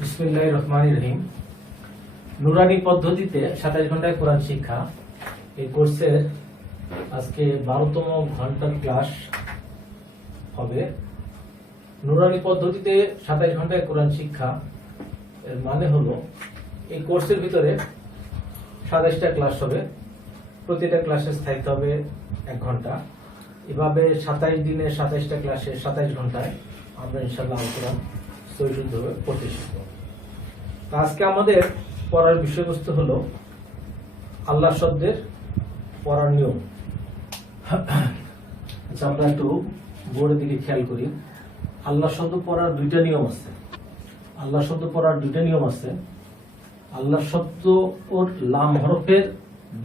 বিসমিল্লাহির রহমানির রহিম। নুরানি পদ্ধতিতে 27 ঘন্টায় কোরআন শিক্ষা, এই কোর্সের আজকে 12তম ঘন্টার ক্লাস হবে। নুরানি পদ্ধতিতে 27 ঘন্টায় কোরআন শিক্ষা এর মানে হলো এই কোর্সের ভিতরে 27টা ক্লাস হবে, প্রতিটা ক্লাসের স্থায়িত্ব হবে 1 ঘন্টা। এভাবে 27 দিনে 27টা ক্লাসে 27 ঘন্টায় আমরা ইনশাআল্লাহ কোরআন সহিষ্ণুভাবে পড়তে শিখব। আজকে আমাদের পড়ার বিষয়বস্তু হলো আল্লাহ শব্দের পড়ার নিয়ম। আচ্ছা, আমরা একটু বোর্ডের দিকে খেয়াল করি। আল্লাহ শব্দ পড়ার দুইটা নিয়ম আছে। আল্লাহ শব্দ পড়ার দুইটা নিয়ম আছে। আল্লাহ শব্দ ওর লাম হরফের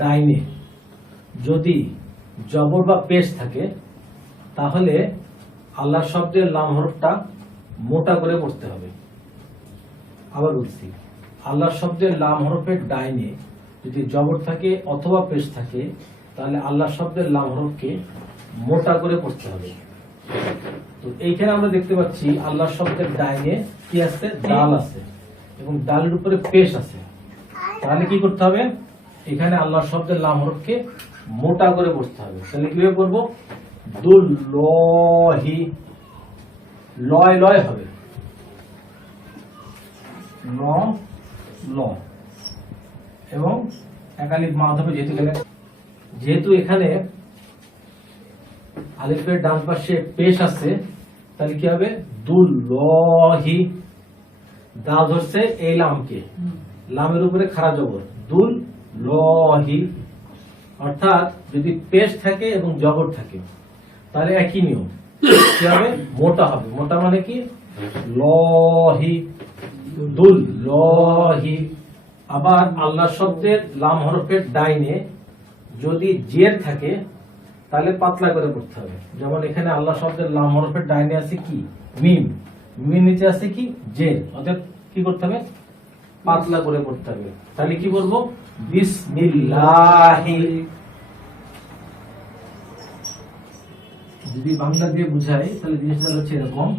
ডাইনে যদি জবর বা পেশ থাকে তাহলে আল্লাহ শব্দের লাম হরফটা মোটা করে পড়তে হবে। আবার বলছি, আল্লাহ শব্দের লাম হরফের ডাইনে যদি জবর থাকে অথবা পেশ থাকে তাহলে আল্লাহ শব্দের লাম হরফকে মোটা করে পড়তে হবে। তো এইখানে আমরা দেখতে পাচ্ছি আল্লাহ শব্দের ডাইনে কি আছে? ডাল আছে এবং ডালের উপরে পেশ আছে। তাহলে কি করতে হবে? এখানে আল্লাহ শব্দের লাম হরফকে মোটা করে পড়তে হবে। তাহলে কিভাবে পড়বো? দুল লহি, লয় লয় হবে, ল ল এবং একালিফ মাদ হবে। যেহেতু এখানে আলিফের ডান পাশে পেশ আছে তাহলে কি হবে? দুল লহি, দাল ধরছে এই লামকে, লামের উপরে খাড়া জবর, দুল লহি। অর্থাৎ যদি পেশ থাকে এবং জবর থাকে তাহলে একই নিয়ম, কি হবে? মোটা হবে। মোটা মানে কি? লহি, দুল লহি। আবার আল্লাহ শব্দের লাম হরফের ডাইনে যদি জের থাকে তাহলে পাতলা করে পড়তে হবে। যেমন এখানে আল্লাহ শব্দের লাম হরফের ডাইনে আছে কি? মিম, মিমের নিচে আছে কি? জের। অতএব কি করতে হবে? পাতলা করে পড়তে হবে। তাহলে কি বলবো? বিসমিল্লাহি। যদি বাংলা দিয়ে বুঝাই তাহলে জিনিসটা হচ্ছে এরকম।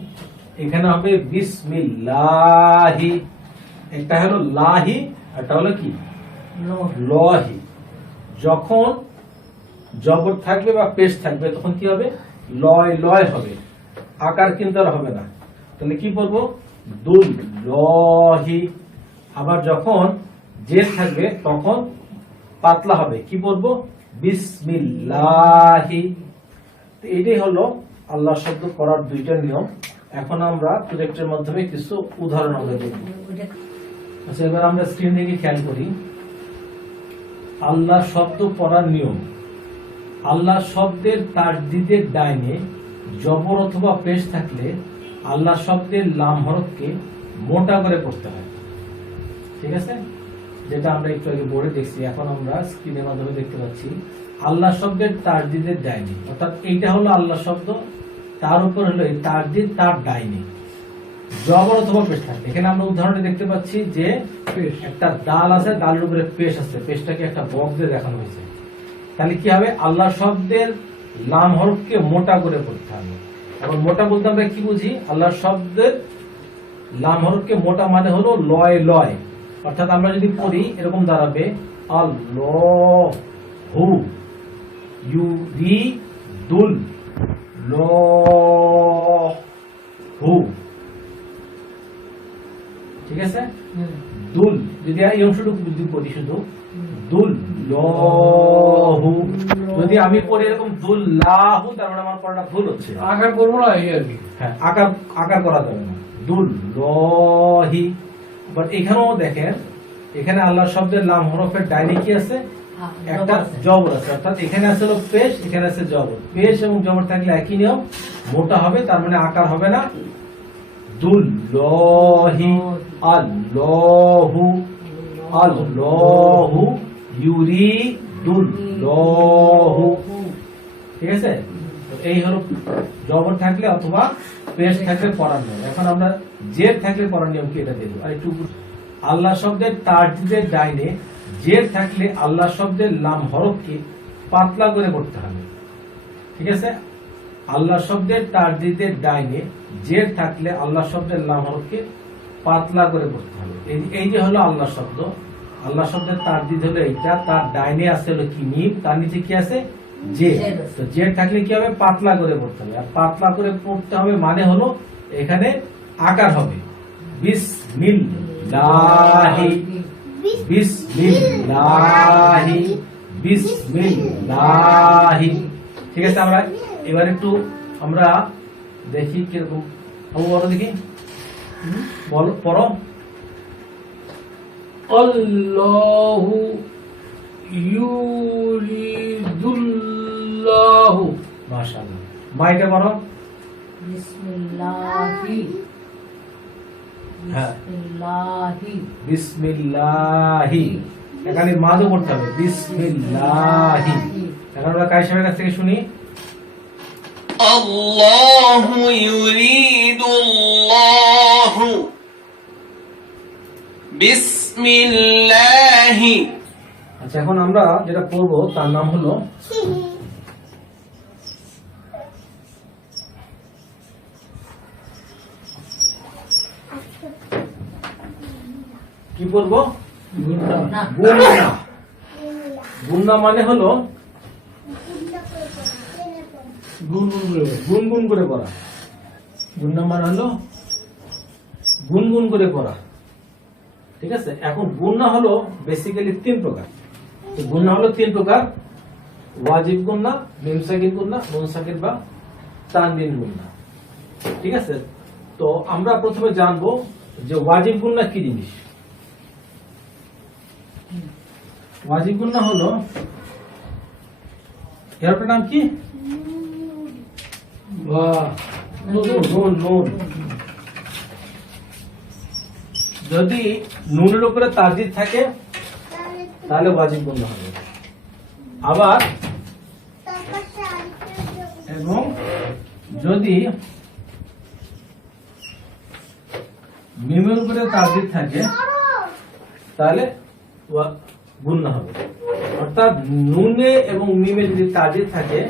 এখানে হবে বিসমিল্লাহি, একটা হলো লাহি, একটা হলো কি? লহি। যখন জবর থাকবে বা পেশ থাকবে তখন কি হবে? লয় লয় হবে, আকার কিন্তু আর হবে না। তাহলে কি বলবো? দুল লহি। আবার যখন জের থাকবে তখন পাতলা হবে, কি বলবো? বিসমিল্লাহি। এটাই হলো আল্লাহ শব্দ পড়ার দুইটা নিয়ম। এখন আমরা প্রজেক্টের মাধ্যমে কিছু উদাহরণ আমরা দেখব। আচ্ছা, এবার আমরা স্ক্রিন থেকে খেয়াল করি আল্লাহ শব্দ পড়ার নিয়ম। আল্লাহ শব্দের তাসদীদের ডাইনে জবর অথবা পেশ থাকলে আল্লাহ শব্দের লাম হরফকে মোটা করে পড়তে হয়। ঠিক আছে, যেটা আমরা একটু আগে বোর্ডে দেখছি, এখন আমরা স্ক্রিনের মাধ্যমে দেখতে পাচ্ছি আল্লাহ শব্দের তাসদীদের ডাইনে। অর্থাৎ এইটা হলো আল্লাহ শব্দ, তার উপর হলো এই তাসদীদ, তার ডাইনে জবর অথবা পেশ থাকে। এখানে আমরা উদাহরণে দেখতে পাচ্ছি যে একটা ডাল আছে, ডালের উপরে পেশ আছে, পেশটাকে একটা বক্স দিয়ে দেখানো হয়েছে। তাহলে কি হবে? আল্লাহ শব্দের লাম হরফকে মোটা করে পড়তে হবে। এবং মোটা বলতে আমরা কি বুঝি? আল্লাহ শব্দের লাম হরফকে মোটা মানে হলো লয় লয়। অর্থাৎ আমরা যদি পড়ি এরকম দাঁড়াবে আল্লাহু ইউরিদুল লহু। ঠিক আছে? দুল যদি এই অংশটুকু যদি পড়ি শুধু দুল লহু, যদি আমি পড়ি এরকম দুল লাহু তার মানে আমার পড়াটা ভুল হচ্ছে, আকার করবো না এই আর কি। হ্যাঁ, আকার করা যাবে না। দুল লহি। বাট এখানেও দেখেন, এখানে আল্লাহ শব্দের লাম হরফের ডাইনে কি আছে? একটা জবর আছে। অর্থাৎ এখানে আছে হলো পেশ, এখানে আছে জবর। পেশ এবং জবর থাকলে একই নিয়ম, মোটা হবে, তার মানে আকার হবে না। দুল লহি, আল্লাহু আল্লাহু ইউরিদুল লহু। ঠিক আছে? এই হলো জবর থাকলে অথবা পেশ থাকলে পড়ার নিয়ম। এখন আমরা জের থাকলে পড়ার নিয়ম কি এটা দেখব। আর একটু আল্লাহ শব্দের তাসদীদের ডাইনে জের থাকলে আল্লাহ শব্দের লাম হরফকে পাতলা করে পড়তে হবে। ঠিক আছে? আল্লাহ শব্দের তাসদীদের ডাইনে জের থাকলে আল্লাহ শব্দের লাম হরফকে পাতলা করে পড়তে হবে। এই যে হলো আল্লাহ শব্দ, আল্লাহ শব্দের তারদিদ হলো এইটা, তার ডাইনে আছে হলো কি মিম, তার নিচে কি আছে জেড। তো জেড থাকলে কি হবে, পাতলা করে পড়তে হবে। আর পাতলা করে পড়তে হবে মানে হলো এখানে আকার হবে বিসমিল্লাহি, বিসমিল্লাহি, বিসমিল্লাহি। ঠিক আছে, আমরা এবার একটু আমরা দেখি কিরকম বলো, দেখি বলো, পড়ো। আল্লাহু ইউরিদুল্লাহু, মাশাআল্লাহ। মাইটা পড়ো, বিসমিল্লাহি, হ্যাঁ, বিসমিল্লাহি, বিসমিল্লাহি। এখানে মাদও পড়তে হবে, বিসমিল্লাহি। এখন আমরা কাই সাহেবের কাছ থেকে শুনি। আল্লাহু ইউরিদুল্লাহু বিসমিল্লাহি। আচ্ছা, এখন আমরা যেটা পড়বো তার নাম হলো কি পড়বো, গুন্না। গুন্না মানে হলো গুনগুন করে পড়া। গুন্না মানে হলো গুনগুন করে পড়া। ঠিক আছে, এখন গুন্না হলো বেসিক্যালি 3 প্রকার। তো গুন্না হলো 3 প্রকার, ওয়াজিব গুন্না, মিম সাকিন গুন্না, নুন সাকিন বা তানবিন গুন্না। ঠিক আছে, তো আমরা প্রথমে জানবো যে ওয়াজিব গুন্না কি জিনিস। ওয়াজিব গুন্না হলো, এর নাম কি, নুন। যদি নুনের উপরে তাসদিদ থাকে তাহলে ওয়াজিব গুন্না হবে। আবার এবং যদি মিমের উপরে তাসদিদ থাকে তাহলে গুন্না হবে। অর্থাৎ নুনে এবং মিমে যদি তাসদিদ থাকে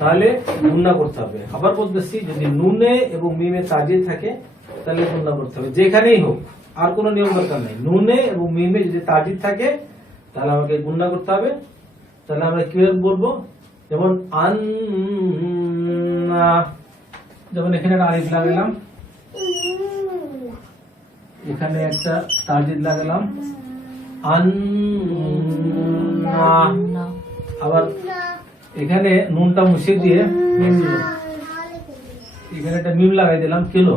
তাহলে গুন্না করতে হবে। আবার বলতেছি, যদি নুনে এবং মিমে তাসদিদ থাকে তাহলে গুন্না করতে হবে, যেখানেই হোক, আর কোনো নিয়ম দরকার নেই। নুনে এবং মিমে যদি তাসদিদ থাকে তাহলে আমাকে গুন্না করতে হবে। তাহলে আমরা কিভাবে বলবো, যেমন আন্না, যেমন এখানে একটা আলিফ লাগালাম, এখানে একটা তাসদিদ লাগালাম আন্না, আবার এখানে নুনটা মুছে দিয়ে মিম দিল, এখানে একটা মিম লাগাই দিলাম, কিলো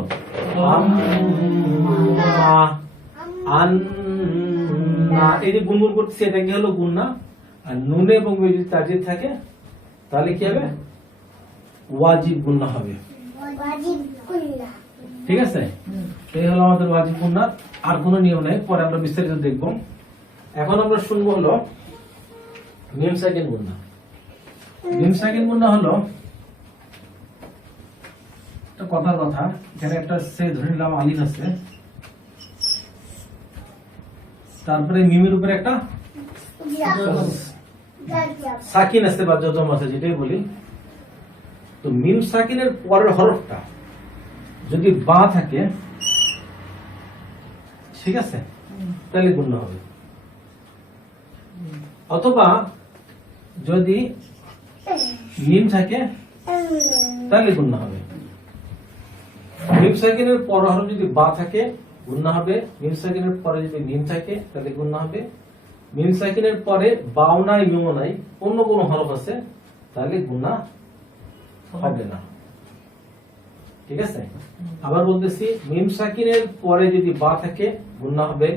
এই যে গুনগুন করতেছি এটা কি হলো গুন্না। আর নুনে এবং যদি তাসদিদ থাকে তাহলে কি হবে, ওয়াজিব গুন্না হবে। ঠিক আছে, এই হলো আমাদের ওয়াজিব গুন্না। আর কোনো নিয়ম নেই, পরে আমরা বিস্তারিত দেখব। এখন আমরা শুনবো হলো মিম সাকিন গুন্না। মিম সাকিন গুন্না হলো কথার কথা, এখানে একটা সে ধরে নিলাম আলিফ আছে, তারপরে মিমের উপরে একটা সাকিন আছে বা জজম আছে, যেটাই বলি। তো মিম সাকিনের পরের হরফটা যদি বা থাকে, ঠিক আছে, তাহলে গুন্না হবে। অথবা যদি মিম থাকে তাহলে গুন্না হবে। মিম সাকিনের পর হরফ যদি বা থাকে গুন্না হবে। মিম সাকিনের পরে যদি মিম থাকে তাহলে গুন্না হবে। মিম সাকিনের পরে বাও নাই, মিমও নাই, অন্য কোনো হরফ আছে তাহলে গুন্না হবে না। ঠিক আছে, আবার বলতেছি, মিম সাকিনের পরে যদি বা থাকে গুন্না হবে।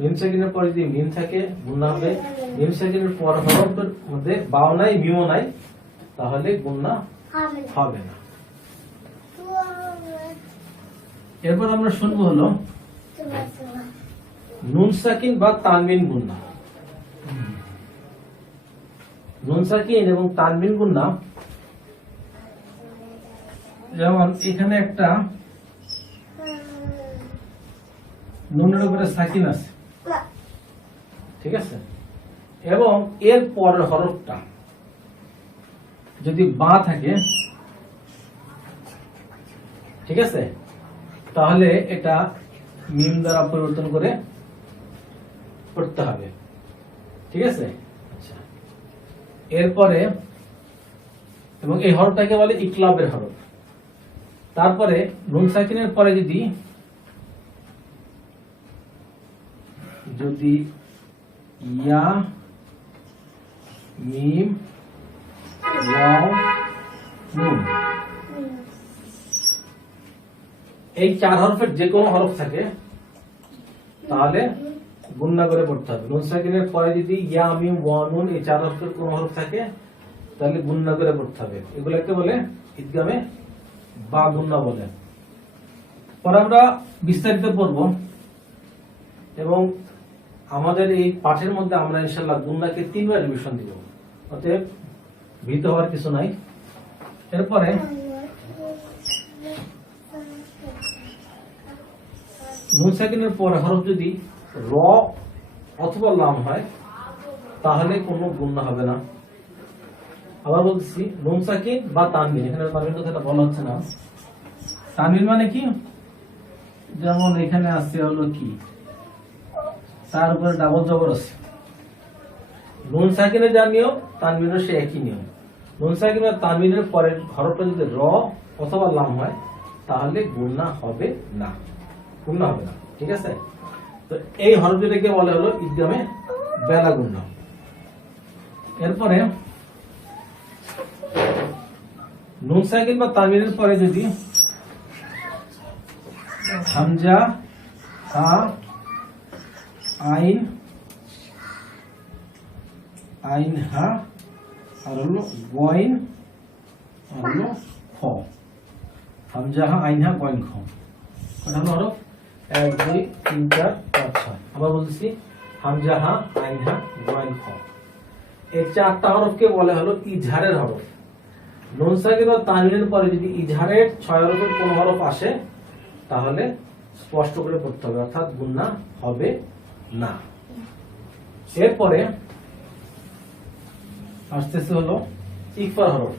মিম সাকিনের পরে যদি মিম থাকে গুন্না হবে। মিম সাকিনের পর হরফের মধ্যে বাও নাই, মিমও নাই, তাহলে গুন্না হবে না। এরপর আমরা শুনবো হলো নুন সাকিন বা তানবিন গুন্না। নুন সাকিন এবং তানবিন গুন্না, যেমন এখানে একটা নুনের উপরে সাকিন আছে, ঠিক আছে, এবং এর পরের হরফটা যদি বা থাকে, ঠিক আছে, তাহলে এটা মিম দ্বারা পরিবর্তন করে পড়তে হবে। ঠিক আছে, আচ্ছা। এরপরে এবং এই হরফটাকে বলে ইকলাবের হরফ। তারপরে নুন সাকিনের পরে যদি ইয়া মিম ওয়াও নুন এই 4 হরফের যে কোনো হরফ থাকে তাহলে গুণনা করে পড়তে হবে। নুন সাকিনের পরে যদি ইয়া মিম ওয়া নুন এই 4 হরফের কোনো হরফ থাকে তাহলে গুণনা করে পড়তে হবে। এগুলোকে বলে ইদগামে বা গুণনা বলে। পরে আমরা বিস্তারিত পড়ব এবং আমাদের এই পাঠের মধ্যে আমরা ইনশাআল্লাহ গুণনাকে 3 বার রিভিশন দিব, অতএব ভীত হওয়ার কিছু নাই। এরপরে নুন সাকিনের পর হরফ যদি র অথবা লাম হয় তাহলে কোনো গুণনা হবে না। আবার বলছি, নুন সাকিন বা তানবিন, এখানে তানবিন কথাটা বলা হচ্ছে না। তানবিন মানে কি, যেমন এখানে আছে হলো কি তার উপরে ডাবল জবর আছে। নুন সাকিনে যা নিয়ম তানবিনের সে একই নিয়ম। নুন সাকিন বা তানবিনের পরের হরফটা যদি র অথবা লাম হয় তাহলে গুণনা হবে না, গুণনা হবে না। ঠিক আছে, তো এই হরফ দুটাকে বলে হলো ইদগামে বেলা গুণনা। এরপরে নুন সাকিন বা তানবিনের পরে যদি হামজা হা আইন আইন হা আর হলো গয়েন আর হলো খ, হামজা হা আইন হা গয়েন খ, কটা হলো হরফ 1 2 3 4 5 6। আবার বলছি, হামজা হা আইন হা গয়েন খ, এই 4টা হরফকে বলে হলো ইজহারের হরফ। নুন সাকিন বা তানবিনের পরে যদি ইজহারের 6 হরফের কোন হরফ আসে তাহলে স্পষ্ট করে পড়তে হবে, অর্থাৎ গুণনা হবে না। এরপরে আসতেছে হলো ইকফার হরফ।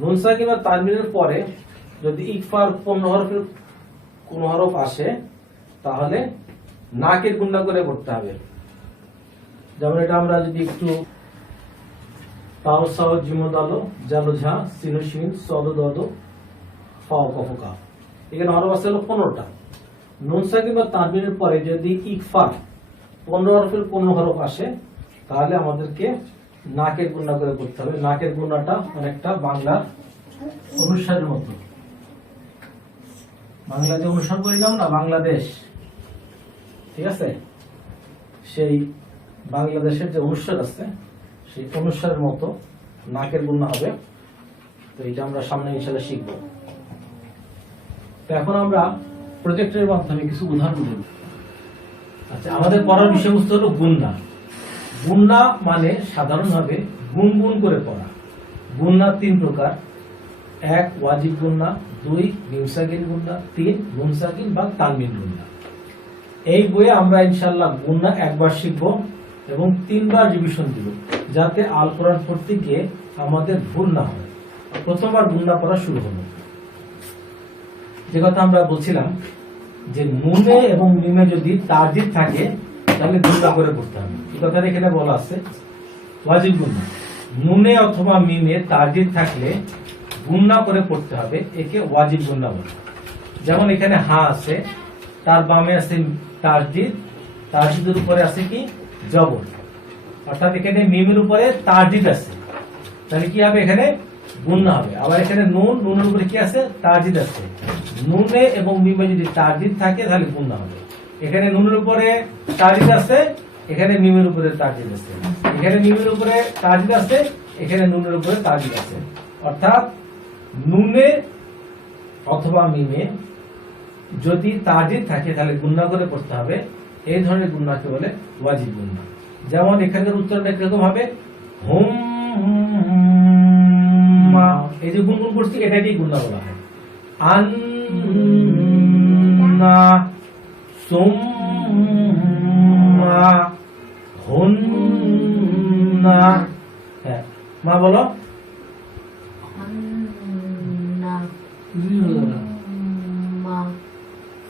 নুন সাকিন বা তানবিনের পরে যদি ইকফার 15 হরফের কোন হরফ আসে তাহলে নাকের গুণনা করে পড়তে হবে। যেমন এটা আমরা যদি একটু তাও সাও জিমো দালো জালো ঝা সিনো শিন সদ দদ ফাও কফ কাফ, এখানে হরফ আছে হলো 15টা। নুন সাকিন বা তানবিনের পরে যদি ইকফা 15 হরফের কোন হরফ আসে তাহলে আমাদেরকে নাকের গুণনা করে পড়তে হবে। নাকের গুণনাটা অনেকটা বাংলা অনুসারের মতো। বাংলা যে অনুসার করিলাম না বাংলাদেশ, ঠিক আছে, সেই বাংলাদেশের যে অনুসার আছে সেই অনুসারের মতো নাকের গুণনা হবে। তো এটা আমরা সামনে ইনশাআল্লাহ শিখব। তো এখন আমরা প্রজেক্টের মাধ্যমে কিছু উদাহরণ দেব। আচ্ছা, আমাদের পড়ার বিষয়বস্তু হলো গুণনা। গুণনা মানে সাধারণভাবে গুনগুন করে পড়া। গুণনা 3 প্রকার, 1 ওয়াজিব গুণনা, 2 মিম সাকিন গুণনা, 3 নুন সাকিন বা তানবিন গুণনা। এই বইয়ে আমরা ইনশাআল্লাহ গুণনা একবার শিখব এবং 3 বার রিভিশন দিব, যাতে আল কোরআন পড়তে গিয়ে আমাদের ভুল না হয়। প্রথমবার গুণনা পড়া শুরু হলো। যে কথা আমরা বলছিলাম যে নুনে এবং মিমে যদি তারজিদ থাকে তাহলে গুণনা করে পড়তে হবে। এই কথাটা এখানে বলা আছে ওয়াজিব গুণনা। নুনে অথবা মিমে তারজিদ থাকলে গুণনা করে পড়তে হবে, একে ওয়াজিব গুণনা বলে। যেমন এখানে হা আছে, তার বামে আছে তারজিদ, তারজিদের উপরে আছে কি জবর, অর্থাৎ এখানে মিমের উপরে তারজিদ আছে, তাহলে কি হবে এখানে গুণনা হবে। আবার এখানে নুন, নুনের উপরে কি আছে তারজিদ আছে। নুনে এবং মিমে যদি তারজিদ থাকে তাহলে গুণনা হবে। এখানে নুনের উপরে তারজিদ আছে, এখানে মিমের উপরে তারজিদ আছে, এখানে মিমের উপরে তারজিদ আছে, এখানে নুনের উপরে তারজিদ আছে। অর্থাৎ নুনে অথবা মিমে যদি তারজিদ থাকে তাহলে গুণনা করে পড়তে হবে। এই ধরনের গুণনাকে বলে ওয়াজিব গুণনা। যেমন এখানের উচ্চারণ এরকম হবে হুম, এই যে গুনগুন করছি এটাকেই গুণনা বলা হয়। আন্না সুম্মা হুন্না, হ্যাঁ মা বলো আন্না সুম্মা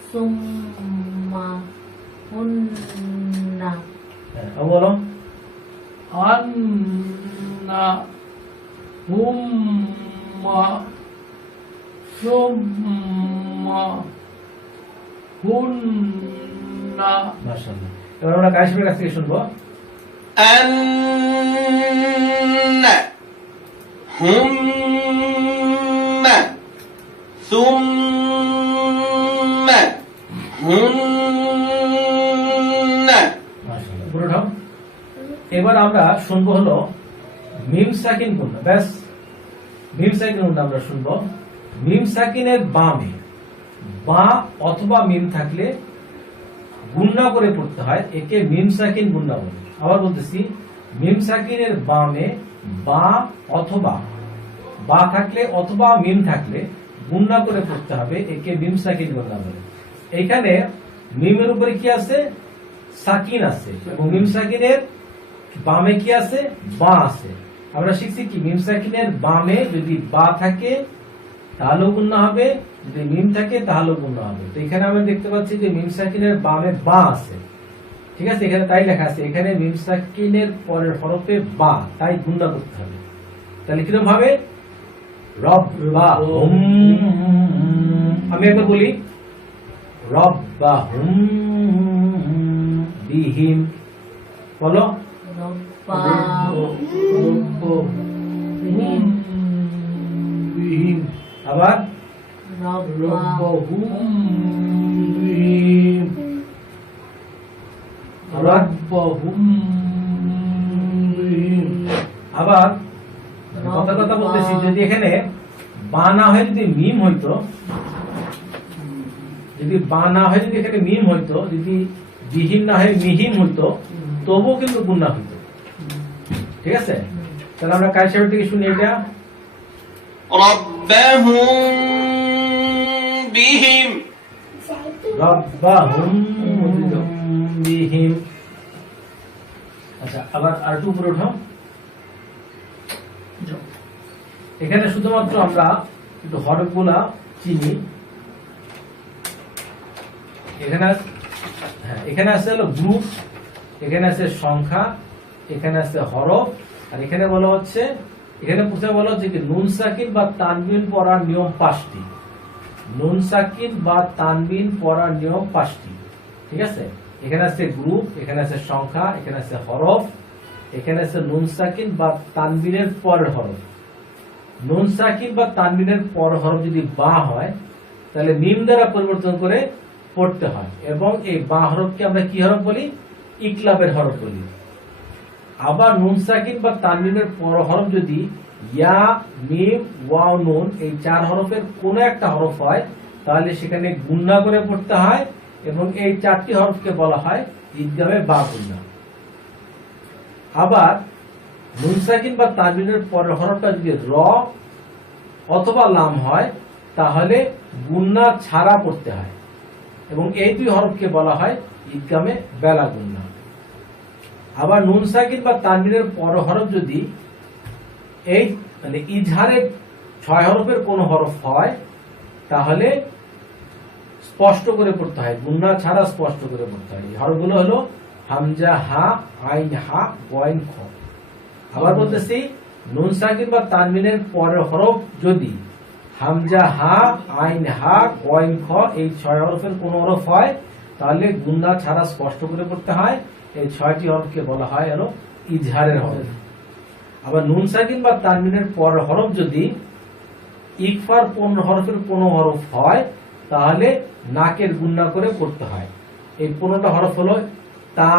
সুম্মা হুন্না বলো আন্না হুম্মা সুম্মা হুন্না। মাশাআল্লাহ। এবার আমরা কাশিমের কাছ থেকে শুনবো আন্না হুম্মা সুম্মা হুন্না। মাশাআল্লাহ। পুরো ঢং। এবার আমরা শুনবো হলো মিম সাকিন গুণনা। ব্যাস, মিম সাকিন গুণনা আমরা শুনবো। মিম সাকিনের বামে বা অথবা মিম থাকলে গুণনা করে পড়তে হয়, একে মিম সাকিন গুণনা বলে। আবার বলতেছি, মিম সাকিনের বামে বা অথবা বা থাকলে অথবা মিম থাকলে গুণনা করে পড়তে হবে, একে মিম সাকিন গুণনা বলে। এখানে মিমের উপরে কি আছে? সাকিন আছে, এবং মিম সাকিনের বামে কি আছে? বা আছে। আমরা শিখছি কি, মিম সাকিনের বামে যদি বা থাকে তাহলেও গুণনা হবে, যদি মিম থাকে তাহলেও গুণনা হবে। তো এখানে আমরা দেখতে পাচ্ছি যে মিম সাকিনের বামে বা আছে, ঠিক আছে, এখানে তাই লেখা আছে, এখানে মিম সাকিনের পরের হরফে বা, তাই গুণনা করতে হবে। তাহলে কিরকম ভাবে? রব্বাহুম, আমি একবার বলি, রব্বাহুম বিহিম, বলো রব্বাহুম বিহিম আবার রব্বাহুম বিহিম রব্বাহুম বিহিম। আবার কথা কথা বলতেছি, যদি এখানে বা না হয় যদি মিম হইতো, যদি বা না হয় যদি এখানে মিম হইতো, যদি বিহীন না হয় মিহিম হইতো, তবুও কিন্তু গুণনা হইতো, ঠিক আছে। তাহলে আমরা কার সাহেব থেকে শুনি এটা, রব্বাহুম বিহিম রব্বাহুম বিহিম। আচ্ছা, আবার আর একটু উপরে উঠাও। এখানে শুধুমাত্র আমরা একটু হরফগুলা চিনি। এখানে এখানে আছে হলো গ্রুপ, এখানে আছে সংখ্যা, এখানে আছে হরফ, আর এখানে বলা হচ্ছে, এখানে প্রথমে বলা হচ্ছে কি নুন সাকিন বা তানবিন পড়ার নিয়ম 5টি। নুন সাকিন বা তানবিন পড়ার নিয়ম 5টি, ঠিক আছে। এখানে আছে গ্রুপ, এখানে আছে সংখ্যা, এখানে আছে হরফ, এখানে আছে নুন সাকিন বা তানবিনের পরের হরফ। নুন সাকিন বা তানবিনের পরের হরফ যদি বা হয়, তাহলে মিম দ্বারা পরিবর্তন করে পড়তে হয়, এবং এই বা হরফকে আমরা কি হরফ বলি? ইকলাবের হরফ বলি। আবার নুন সাকিন বা তানবিনের পর হরফ যদি ইয়া, মিম, ওয়াও, নুন এই 4 হরফের কোন একটা হরফ হয়, তাহলে সেখানে গুণনা করে পড়তে হয়, এবং এই 4টি হরফকে বলা হয় ইদগামে বা গুণনা। আবার নুন সাকিন বা তানবিনের পরের হরফটা যদি র অথবা লাম হয়, তাহলে গুণনা ছাড়া পড়তে হয়, এবং এই 2 হরফকে বলা হয় ইদগামে বেলা গুণনা। আবার নুন সাকিন বা তানবিনের পর হরফ যদি এই মানে ইজহারের 6 হরফের কোন হরফ হয়, তাহলে স্পষ্ট করে পড়তে হয়, গুণনা ছাড়া স্পষ্ট করে পড়তে হয়। এই হরফগুলো হলো হামজা, হা, আইন, হা, গয়েন, খ। আবার বলতেছি, নুন সাকিন বা তানবিনের পরের হরফ যদি হামজা, হা, আইন, হা, গয়েন, খ এই 6 হরফের কোন হরফ হয়, তাহলে গুণনা ছাড়া স্পষ্ট করে পড়তে হয়। এই 6টি হরফকে বলা হয় হলো ইজহারের হরফ। আবার নুন সাকিন বা তানবিনের পরের হরফ যদি ইকফার 15 হরফের কোন হরফ হয়, তাহলে নাকের গুণনা করে পড়তে হয়। এই 15টা হরফ হলো তা,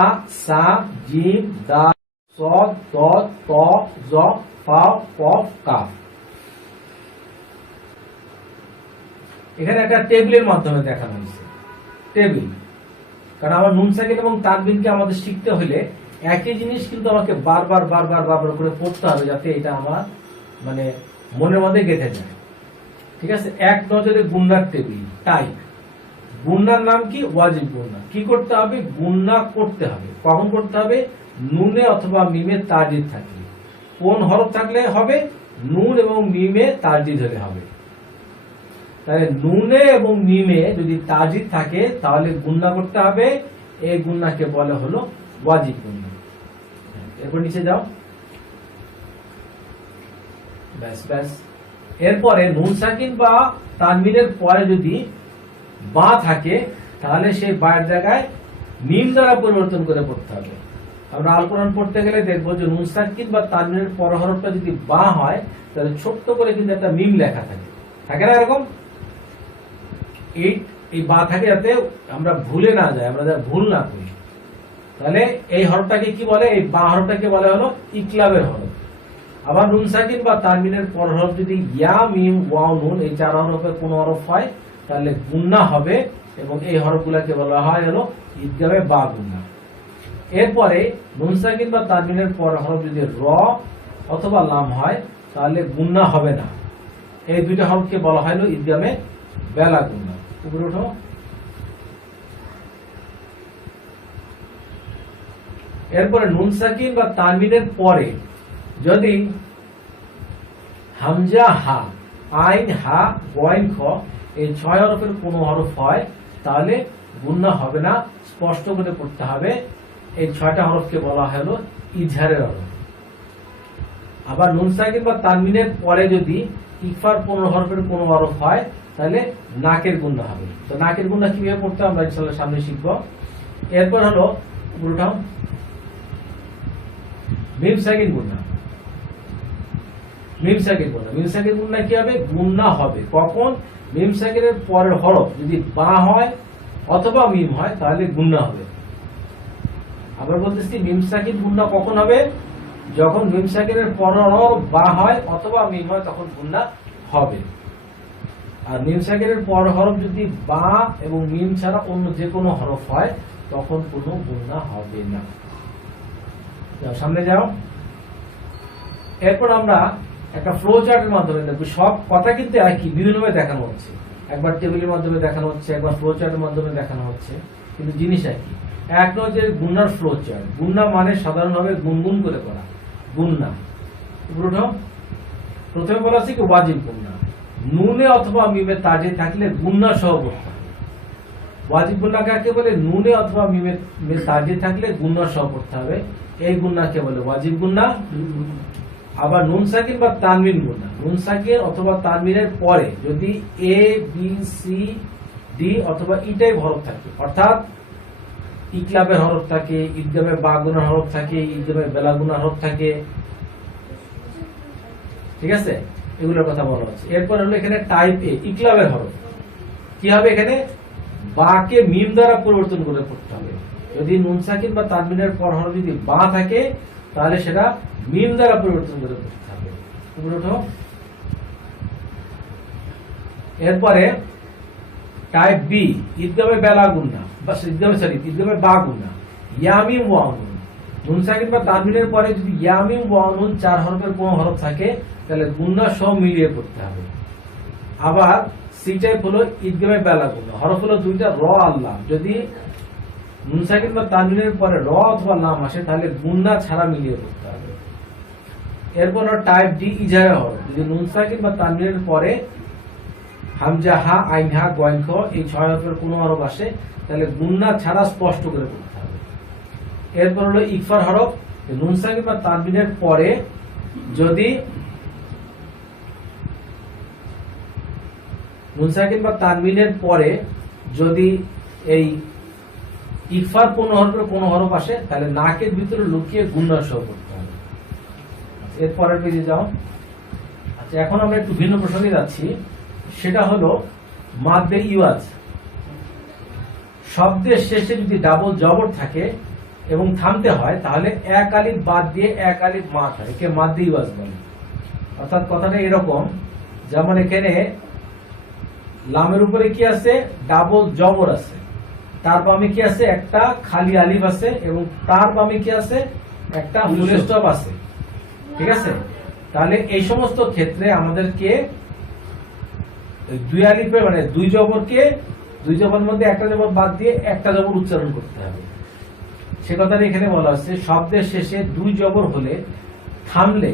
সা, জিম, দাল, সদ, দদ, ত, জ, ফা, কফ, কাফ। এখানে একটা টেবিলের মাধ্যমে দেখানো হয়েছে, টেবিল। কারণ আমার নুন সাকিন এবং তানবিনকে আমাদের শিখতে হলে একই জিনিস কিন্তু আমাকে বারবার বারবার বারবার করে পড়তে হবে, যাতে এটা আমার মানে মনের মধ্যে গেঁথে যায়, ঠিক আছে। এক নজরে গুণনার টেবিল, তাই গুণনার নাম কি? ওয়াজিব গুণনা। কি করতে হবে? গুণনা করতে হবে। কখন করতে হবে? নুনে অথবা মিমে তারজিদ থাকলে। কোন হরফ থাকলে হবে? নুন এবং মিমে তারজিদ হলে হবে। তাহলে নুনে এবং মিমে যদি তারজিদ থাকে, তাহলে গুণনা করতে হবে এই গুন্নাকে বলে হলো ওয়াজিব গুন্না। এরপর নিচে যাও, ব্যাস ব্যাস। এরপরে নুন সাকিন বা তানবিনের পরে যদি বা থাকে তাহলে সেই বায়ের জায়গায় মিম দ্বারা পরিবর্তন করে পড়তে হবে। আমরা আল কোরআন পড়তে গেলে দেখবো যে নুন সাকিন বা তানবিনের পর হরফটা যদি বা হয় তাহলে ছোট্ট করে কিন্তু একটা মিম লেখা থাকে, থাকে না এরকম? এই বা থাকে যাতে আমরা ভুলে না যাই, আমরা যাতে ভুল না করি। তাহলে এই হরফটাকে কি বলে? এই বা হরফটাকে বলে হলো ইকলাবের হরফ। আবার নুন সাকিন বা তানবিনের পর হরফ যদি ইয়া মিম ওয়াও নুন এই চার হরফের কোন হরফ হয় তাহলে গুন্না হবে, এবং এই হরফগুলোকে বলা হয় হলো ইদগামে বা গুন্না। এরপরে নুন সাকিন বা তানবিনের পর হরফ যদি র অথবা লাম হয় তাহলে গুন্না হবে না। এই দুইটা হরফকে বলা হয় হলো ইদগামে বেলা গুন্না। উপরে উঠো। এরপরে নুন সাকিন বা তানবিনের পরে যদি হামজা হা, আইন হা, গয়েন খ এই 6 হরফের কোন হরফ হয় তাহলে গুন্না হবে না, স্পষ্ট করে পড়তে হবে। এই 6টা হরফকে বলা হলো ইজহারের হরফ। আবার নুন সাকিন বা তানবিনের পরে যদি ইকফার 15 হরফের কোন হরফ হয় তাহলে নাকের গুন্না হবে। তো নাকের গুন্না কিভাবে পড়তে আমরা ইনশাআল্লাহ সামনে শিখব। এরপর হলো উল্টাও মিম সাকিন গুন্না। মিম সাকিন গুন্না, মিম সাকিন গুন্না কি হবে? গুন্না হবে কখন? মিম সাকিনের পরের হরফ যদি বা হয় অথবা মিম হয় তাহলে গুন্না হবে। আবার বলতেছি মিম সাকিন গুন্না কখন হবে? যখন মিম সাকিনের পরের হরফ বা হয় অথবা মিম হয় তখন গুন্না হবে। আর মিম সাকিনের পর হরফ যদি বা এবং মিম ছাড়া অন্য যে কোনো হরফ হয় তখন কোনো গুন্না হবে না। যাও সামনে যাও। এরপর আমরা একটা ফ্লো চার্টের মাধ্যমে দেখব। সব কথা কিন্তু একই, বিভিন্নভাবে দেখানো হচ্ছে। একবার টেবিলের মাধ্যমে দেখানো হচ্ছে, একবার ফ্লো চার্টের মাধ্যমে দেখানো হচ্ছে, কিন্তু জিনিস একই। এক নজরে গুন্নার ফ্লো চার্ট। গুন্না মানে সাধারণভাবে গুনগুন করে করা, গুন্না। প্রথমে বলা আছে কি ওয়াজিব গুন্না, নুনে অথবা মিমে তাজে থাকলে গুন্না সহ পড়তে হবে। ওয়াজিব গুন্না কাকে বলে? নুনে অথবা মিমে তাজে থাকলে গুন্না সহ পড়তে হবে, এই গুন্নাকে বলে ওয়াজিব গুন্না। আবার নুন সাকিন বা তানবিন গুন্না, নুন সাকিন অথবা তানবিনের পরে যদি এ বি সি ডি অথবা ই টাইপ হরফ থাকে, অর্থাৎ ইকলাবের হরফ থাকে, ইদগামে বা গুনার হরফ থাকে, ইদগামে বেলা গুনার হরফ থাকে, ঠিক আছে? এগুলোর কথা বলা হচ্ছে। এরপর হলো এখানে টাইপ এ ইকলাবের হরফ। কি হবে? এখানে বাকে মিম দ্বারা পরিবর্তন করে পড়তে হবে। যদি নুন সাকিন বা তানবিনের পর হরফ যদি বা থাকে তাহলে সেটা মিম দ্বারা পরিবর্তন করে পড়তে হবে। এরপরে টাইপ বি ইদগামে বেলা গুন্না বা ইদগামে বা গুন্না, ইয়ামিম ওয়া নুন। নুন সাকিন বা তানবিনের পরে যদি ইয়ামিম ওয়া নুন 4 হরফের কোন হরফ থাকে তাহলে গুন্না সহ মিলিয়ে পড়তে হবে। আবার সি টাইপ হলো ইদগামে বেলা গুন্না, হরফ হলো দুইটা র আল্লাহ। যদি নুন সাকিন বা তানবিনের পরে র অথবা লাম আসে তাহলে গুন্না ছাড়া মিলিয়ে পড়তে হবে। এরপর হলো টাইপ ডি ইজহারের হরফ। যদি নুন সাকিন বা তানবিনের পরে হামজা হা, আইন হা, গয়েন খ এই 6 হরফের কোন হরফ আসে তাহলে গুন্না ছাড়া স্পষ্ট করে পড়তে হবে। এরপর হলো ইকফার হরফ। নুন সাকিন বা তানবিনের পরে যদি নুন সাকিন বা তানবিনের পরে যদি এই ইকফার কোন হরফের কোন হরফ আসে তাহলে নাকের ভিতরে লুকিয়ে গুন্না সহ পড়তে হবে। এরপরের পেজে যাও। আচ্ছা, এখন আমরা একটু ভিন্ন প্রসঙ্গে যাচ্ছি। সেটা হলো মাদ্দে ইওয়াজ। শব্দের শেষে যদি ডাবল জবর থাকে এবং থামতে হয় তাহলে এক আলিফ বাদ দিয়ে এক আলিফ মাদ হয়, একে মাদ্দে ইওয়াজ বলে। অর্থাৎ কথাটা এরকম, যেমন এখানে লামের উপরে কি আছে? ডাবল জবর আছে, তার বামে কি আছে? একটা খালি আলিফ আছে, এবং তার বামে কি আছে? একটা ফুল স্টপ আছে, ঠিক আছে? তাহলে এই সমস্ত ক্ষেত্রে আমাদেরকে দুই আলিফে মানে দুই জবরের মধ্যে একটা জবর বাদ দিয়ে একটা জবর উচ্চারণ করতে হবে। সে কথাটা এখানে বলা হচ্ছে, শব্দের শেষে দুই জবর হলে থামলে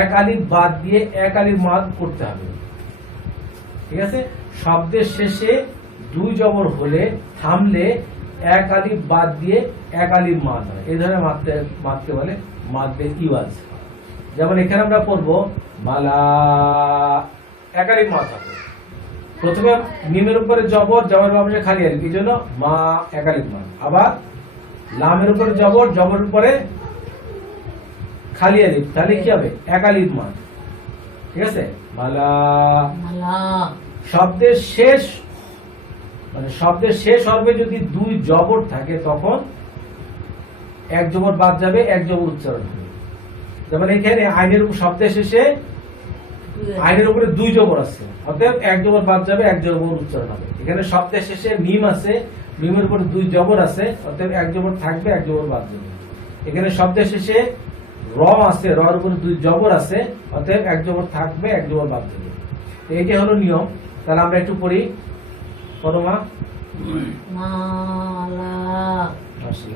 এক আলিফ বাদ দিয়ে এক আলিফ মাদ করতে হবে, ঠিক আছে? শব্দের শেষে দুই জবর হলে থামলে এক আলিফ বাদ দিয়ে এক আলিফ মাদ হয়, এই ধরনের মাদকে বলে মাদে ইওয়াজ। যেমন এখানে আমরা পড়বো মালা, এক আলিফ মাদ হবে। প্রথমে মিমের উপরে জবর, জবর বামে খালি আলিফ, এই জন্য মা, এক আলিফ মাদ। আবার লামের উপরে জবর, জবর উপরে খালি আলিফ, তাহলে কি হবে? এক আলিফ মাদ। ঠিক আছে? মালা। শব্দের শেষ হরফে যদি দুই জবর থাকে তখন এক জবর বাদ যাবে, এক জবর উচ্চারণ হবে। যেমন এখানে আইনের উপর শব্দের শেষে আইনের উপরে দুই জবর আছে, অতএব এক জবর বাদ যাবে, এক জবর উচ্চারণ হবে। এখানে শব্দের শেষে মিম আছে, মিমের উপরে দুই জবর আছে, অতএব এক জবর থাকবে, এক জবর বাদ যাবে। এখানে শব্দের শেষে র আছে, রর উপরে দুই জবর আছে, অতএব এক জবর থাকবে, এক জবর বাদ যাবে। এইটা হলো নিয়ম। তাহলে আমরা একটু পড়ি, পড়ো মা।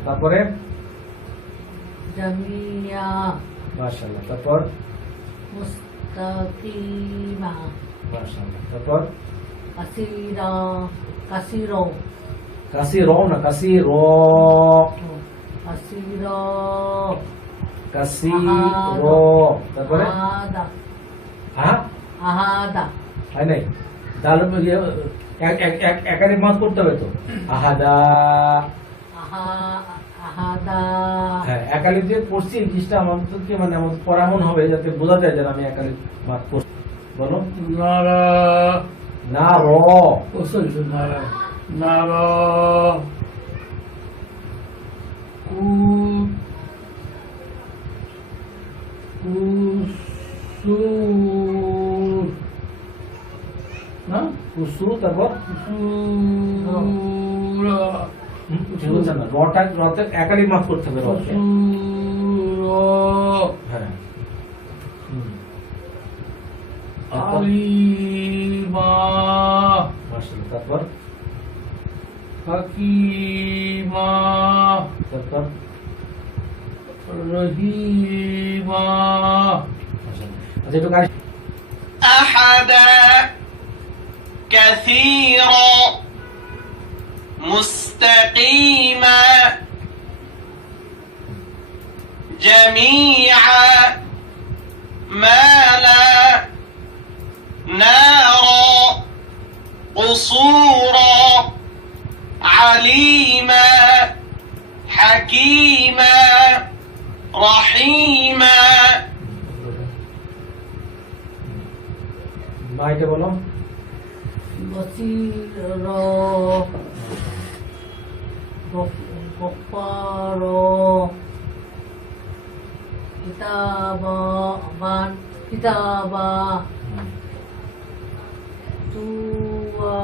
তারপরে জামিয়া, মাশাআল্লাহ। তারপর মুস্তাকিমা, মাশাআল্লাহ। তারপর কাসিরা, কাসিরো, কাসির, না কাসির, কাসিরো, কাসির। তারপরে আহাদা, হ্যাঁ, আহাদা, হয় নাই, ডাল একাধিক মাস করতে হবে তো। আহাদা, আহাদা, হ্যাঁ, একালিপ দিয়ে পড়ছি, এই জিনিসটা আমাদেরকে মানে আমাদের পড়া এমন হবে যাতে বোঝা যায় যে আমি একালিপ মাস পড়ছি। বলো। নারা, না, র। ও সরি, নারা, নারা, কুসুর, না কুসু। তারপর কুসুরা, বলছেন না, রতে একালিপ মাস করতে হবে, রতে। কুসুরা, হ্যাঁ। আলিমা, মাশাআল্লাহ। তারপর হাকিমা, তারপর রহিমা, মাশাআল্লাহ। আচ্ছা, একটু গান। أحدا كثيرا مستقيما جميعا مالا نارا قصورا عليما حكيما رحيما মা, এটা বলো। বসিরো, গফারো, কিতাবান, কিতাবা, তুয়া,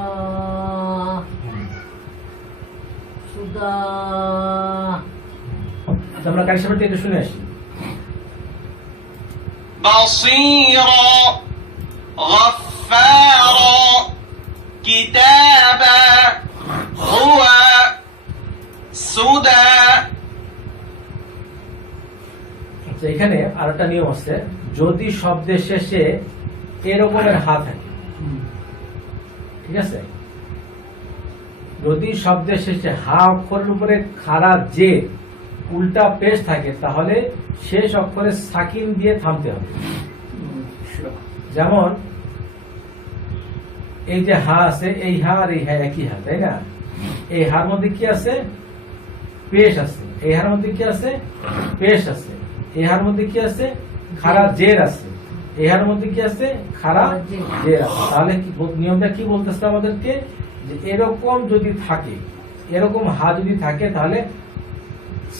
সুদা। আচ্ছা, আমরা কারি সাহেবের থেকে শুনে আসি। بصيرا غفارا كتابا هو سدى আচ্ছা, এখানে আরেকটা নিয়ম আছে, যদি শব্দের শেষে এরকমের হা থাকে, ঠিক আছে, যদি শব্দের শেষে হা অক্ষরের উপরে খাড়া যে উল্টা পেশ থাকে তাহলে শেষ অক্ষরে সাকিন দিয়ে থামতে হবে। যেমন এই যে হা আছে, এই হা আর এই হা একই হা, তাই না? এই হার মধ্যে কি আছে? পেশ আছে। এই হার মধ্যে কি আছে? পেশ আছে। এই হার মধ্যে কি আছে? খাড়া জের আছে। এই হার মধ্যে কি আছে? খাড়া জের আছে। তাহলে নিয়মটা কি বলতেছে আমাদেরকে, যে এরকম যদি থাকে, এরকম হা যদি থাকে তাহলে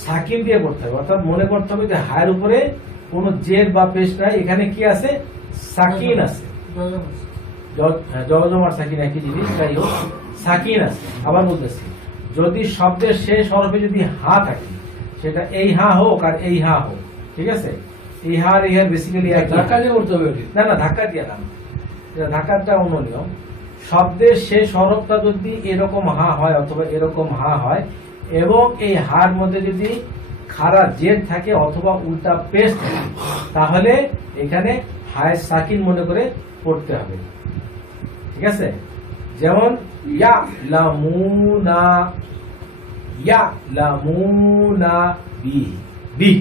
সাকিন দিয়ে পড়তে হবে। অর্থাৎ মনে করতে হবে যে হায়ের উপরে কোন জের বা পেশ নাই, এখানে কি আছে? সাকিন আছে। জজমার সাকিন একই জিনিস, যাই হোক সাকিন আছে। আবার বলতেছি, যদি শব্দের শেষ হরফে যদি হা থাকে, সেটা এই হা হোক আর এই হা হোক, ঠিক আছে, এই হা আর এই হা বেসিক্যালি ধাক্কা দিয়ে করতে হবে। না না, ধাক্কা দিয়ে না, এটা ধাক্কাটা অন্য নিয়ম। শব্দের শেষ হরফটা যদি এরকম হা হয় অথবা এরকম হা হয় এবং এই হার মধ্যে যদি খাড়া জের থাকে অথবা উল্টা পেশ থাকে, তাহলে এখানে হায় সাকিন মনে করে পড়তে হবে, ঠিক আছে। যেমন ইয়ালামুনা, ইয়ালামুনা বি বি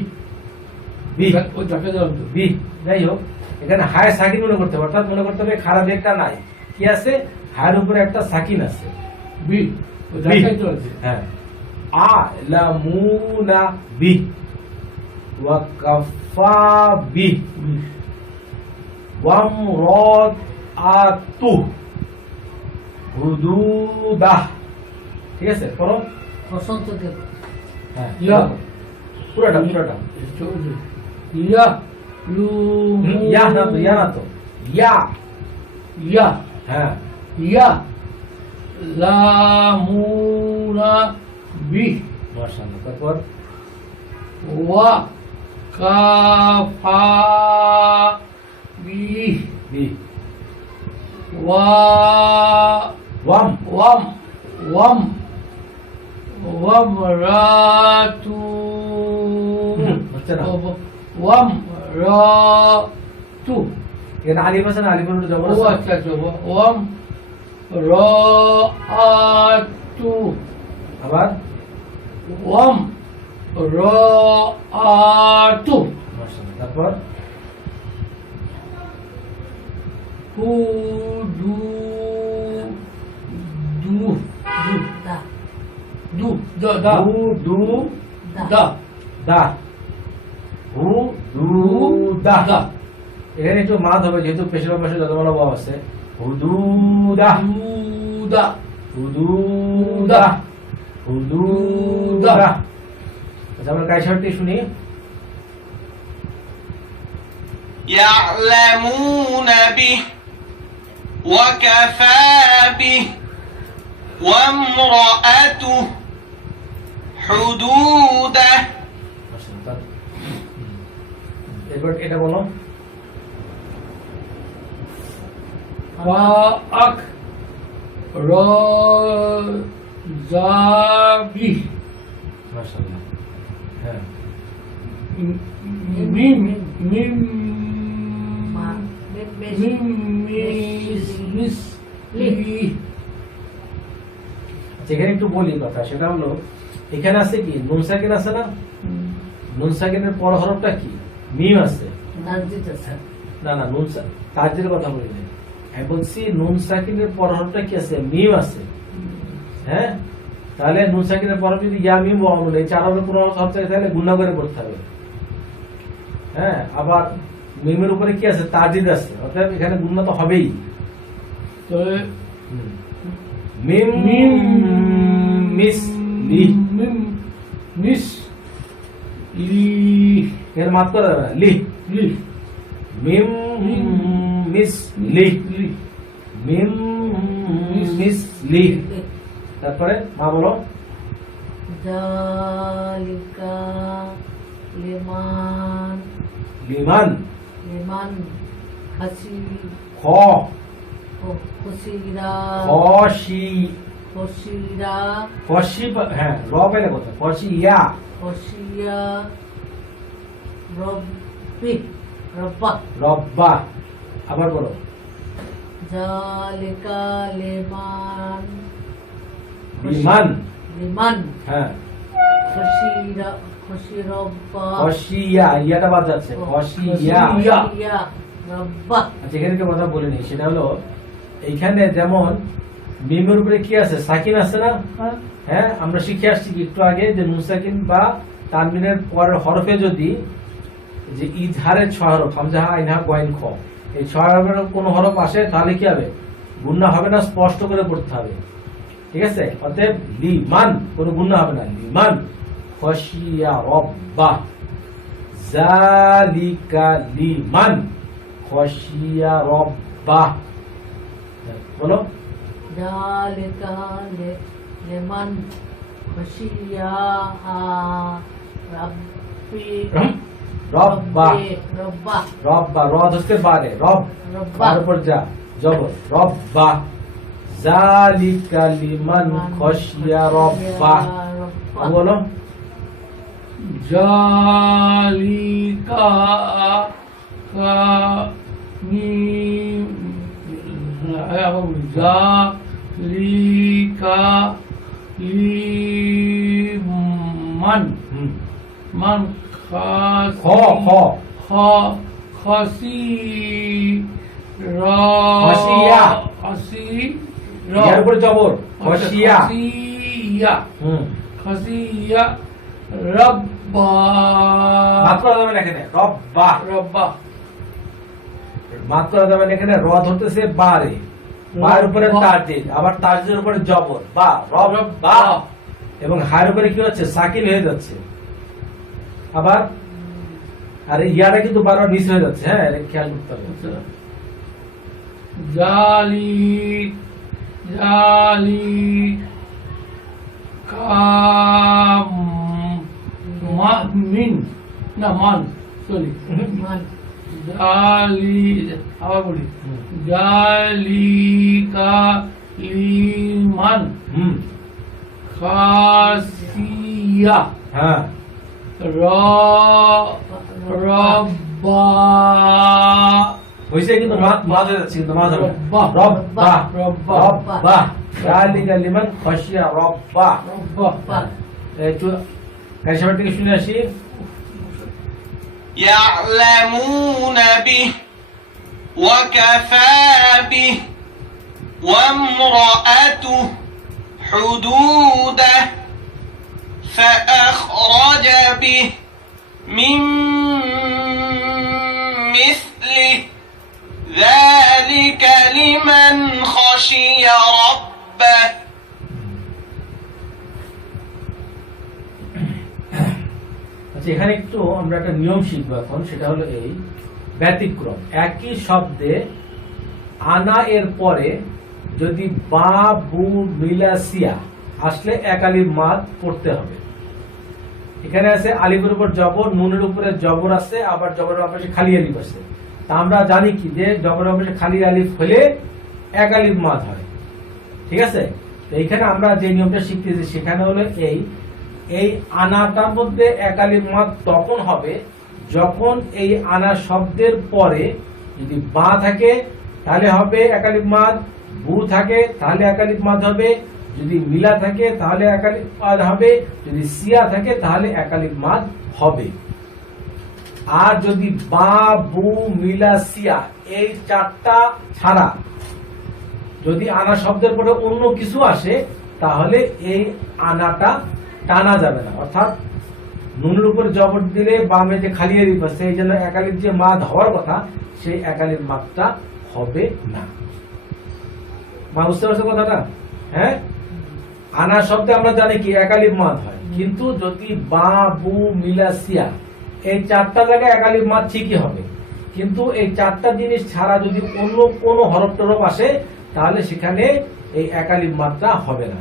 বি ওই যাকে দিলাম তো বি যাই হোক এখানে হায় সাকিন মনে করতে হবে অর্থাৎ মনে করতে হবে খাড়া বেগটা নাই কি আছে হায়ের উপরে একটা সাকিন আছে বি ওই যাকে তো আছে হ্যাঁ আলামুনা বি ওয়া কাফা বি ওয়ামরাতু হুদুদাহ ঠিক আছে পড়ো বসন্ত দেব হ্যাঁ ইয়া পুরোটা ইয়া লু ইয়া না তো ইয়া ইয়া হ্যাঁ ইয়া লামুনা বি মাশাআল্লাহ তারপর ওয়া কাফা বি বি ওয়া ওয়াম ওয়াম ওয়াম ওয়ামরাতু হচ্ছে না ওয়ামরাতু এখানে আলিফ আছে না আলিফের উপরে জবর ও আছে আচ্ছা আচ্ছা ওয়ামরাতু আবার ওয়ামরাতু মাশাআল্লাহ তারপর হুদু দু দা দু দা দা দু দা দা হু দু দা দা এখানে একটু মাদ হবে যেহেতু পেশের পাশে যত বড় বাব আছে হুদুদা দা হুদুদা হুদুদা আচ্ছা আমরা কায়সারটি শুনি يعلمون به وكفى به وامرأته حدوده এবার এটা বলো ফাআক রাজাবি মাশাআল্লাহ হ্যাঁ মিম মিম মা বেশ মিম মিস মিস লি যেখানে একটু বলি কথা সেটা হলো এখানে আছে কি নুন সাকিন আছে না নুন সাকিনের পর হরফটা কি মিম আছে নাজিত আছে না না নুন তাজের কথা বলি না আমি বলছি নুন সাকিনের পর হরফটা কি আছে মিম আছে হ্যাঁ তাহলে নুন সাকিনের পর যদি ইয়া মিম ওয়া নুন এই চার হরফের কোন হরফ থাকে তাহলে গুণা করে পড়তে হবে হ্যাঁ আবার মিমের উপরে কি আছে তাজিদ আছে অর্থাৎ এখানে গুণা তো হবেই তবে মিম মিম মিস লি মিম মিস লি এর মাত করা যাবে না লি লি মিম মিস লি লি মিম মিস লি তারপরে মা বলো জালিকা লিমান লিমান লিমান খাসি খ খুশিরা খসি খুশিরা খসি হ্যাঁ র পেলে কথা খসি ইয়া খুশিয়া রব্বি রব্বা রব্বা আবার বলো জালিকা লিমান লিমান লিমান হ্যাঁ খুশিরা খুশি রব্বা খসিয়া ইয়াটা বাদ যাচ্ছে খসিয়া খুশিয়া রব্বা আচ্ছা এখানে একটা কথা বলে নি সেটা হলো এইখানে যেমন মিমের উপরে কি আছে সাকিন আছে না হ্যাঁ আমরা শিখে আসছি কি একটু আগে যে নুন সাকিন বা তানবিনের পরের হরফে যদি যে ইজহারের ছয় হরফ হামজা আইনহা গোয়াইন খ এই ছয় হরফের কোন হরফ আসে তাহলে কি হবে গুণনা হবে না স্পষ্ট করে পড়তে হবে ঠিক আছে অতএব লিমান কোনো গুণনা হবে না লিমান খসিয়া রব্বা জালিকা লিমান খসিয়া রব্বা বলো জালিকা লিমান খুশিয়া রব্বি রব্বা রব্বা রব্বা র ধরতে পারে রব রব্বা বার উপর যা জবর রব্বা জালিকা লিমান খসিয়া রব্বা বলো জালিকা কা মিম জালিকা লি মান হুম মান খ খ খাসি খাসিয়া। ইয়ার উপরে জবর খসিয়া। খাসিয়া হুম খাসিয়া রব্বা মাত করা যাবে না এখানে রব্বা। রব্বা মাত করা যাবে না এখানে র ধরতেছে বারে, বার উপরে তাজদিদ, আবার তাজদিদের উপরে জবর বা রব্বা, এবং হায়ের উপরে কি হচ্ছে সাকিন হয়ে যাচ্ছে আবার, আর ইয়াটা কিন্তু বারবার নিচ হয়ে যাচ্ছে। হ্যাঁ এটা খেয়াল করতে হবে। জালি জালি কাম মিন না মান সরি মান জালি আবার বলি হুম। জালিকা লিমান হুম খাসিয়া হ্যাঁ রব্বা হইছে কিন্তু মাঝ হয়ে যাচ্ছে, কিন্তু মাঝ হবে রব্বা। রব্বা রব্বা। রব্বা জালিকা লিমান খাশিয়া রব্বা। রব্বা একটু কাইসাবার থেকে শুনে আসি। يعلمون به وكفى به وامرأته حدوده فأخرج به من مثله ذلك لمن خشي ربه আচ্ছা এখানে একটু আমরা একটা নিয়ম শিখবো এখন, সেটা হলো এই ব্যতিক্রম। একই শব্দে আনা এর পরে যদি বা বু মিলাসিয়া আসলে এক আলিফ মাদ পড়তে হবে। এখানে আছে আলিফের উপর জবর, নুনের উপরে জবর আছে, আবার জবরের পাশে খালি আলিফ আছে। তা আমরা জানি কি যে জবরের পাশে খালি আলিফ হলে এক আলিফ মাদ হয়, ঠিক আছে। তো এইখানে আমরা যে নিয়মটা শিখতেছি সেখানে হলো এই আনাটার মধ্যে এক আলিফ মাদ তখন হবে যখন এই আনা শব্দের পরে যদি বা থাকে তাহলে হবে এক আলিফ মাদ, বু থাকে তাহলে এক আলিফ মাদ হবে, যদি মিলা থাকে তাহলে এক আলিফ মাদ হবে, যদি সিয়া থাকে তাহলে এক আলিফ মাদ হবে। আর যদি বা বু মিলা সিয়া এই চারটা ছাড়া যদি আনা শব্দের পরে অন্য কিছু আসে তাহলে এই আনাটা টানা যাবে না, অর্থাৎ নুনের উপরে জবর দিলে বামে যে খালি আলিফ আছে এই জন্য এক আলিফ যে মাদ হওয়ার কথা সেই এক আলিফ মাদটা হবে না। মা বুঝতে পারছো কথাটা? হ্যাঁ, আনা শব্দে আমরা জানি কি এক আলিফ মাদ হয়, কিন্তু যদি বা বু মিলা সিয়া এই চারটা জায়গায় এক আলিফ মাদ ঠিকই হবে, কিন্তু এই চারটা জিনিস ছাড়া যদি অন্য কোনো হরফ টরফ আসে তাহলে সেখানে এই এক আলিফ মাদটা হবে না।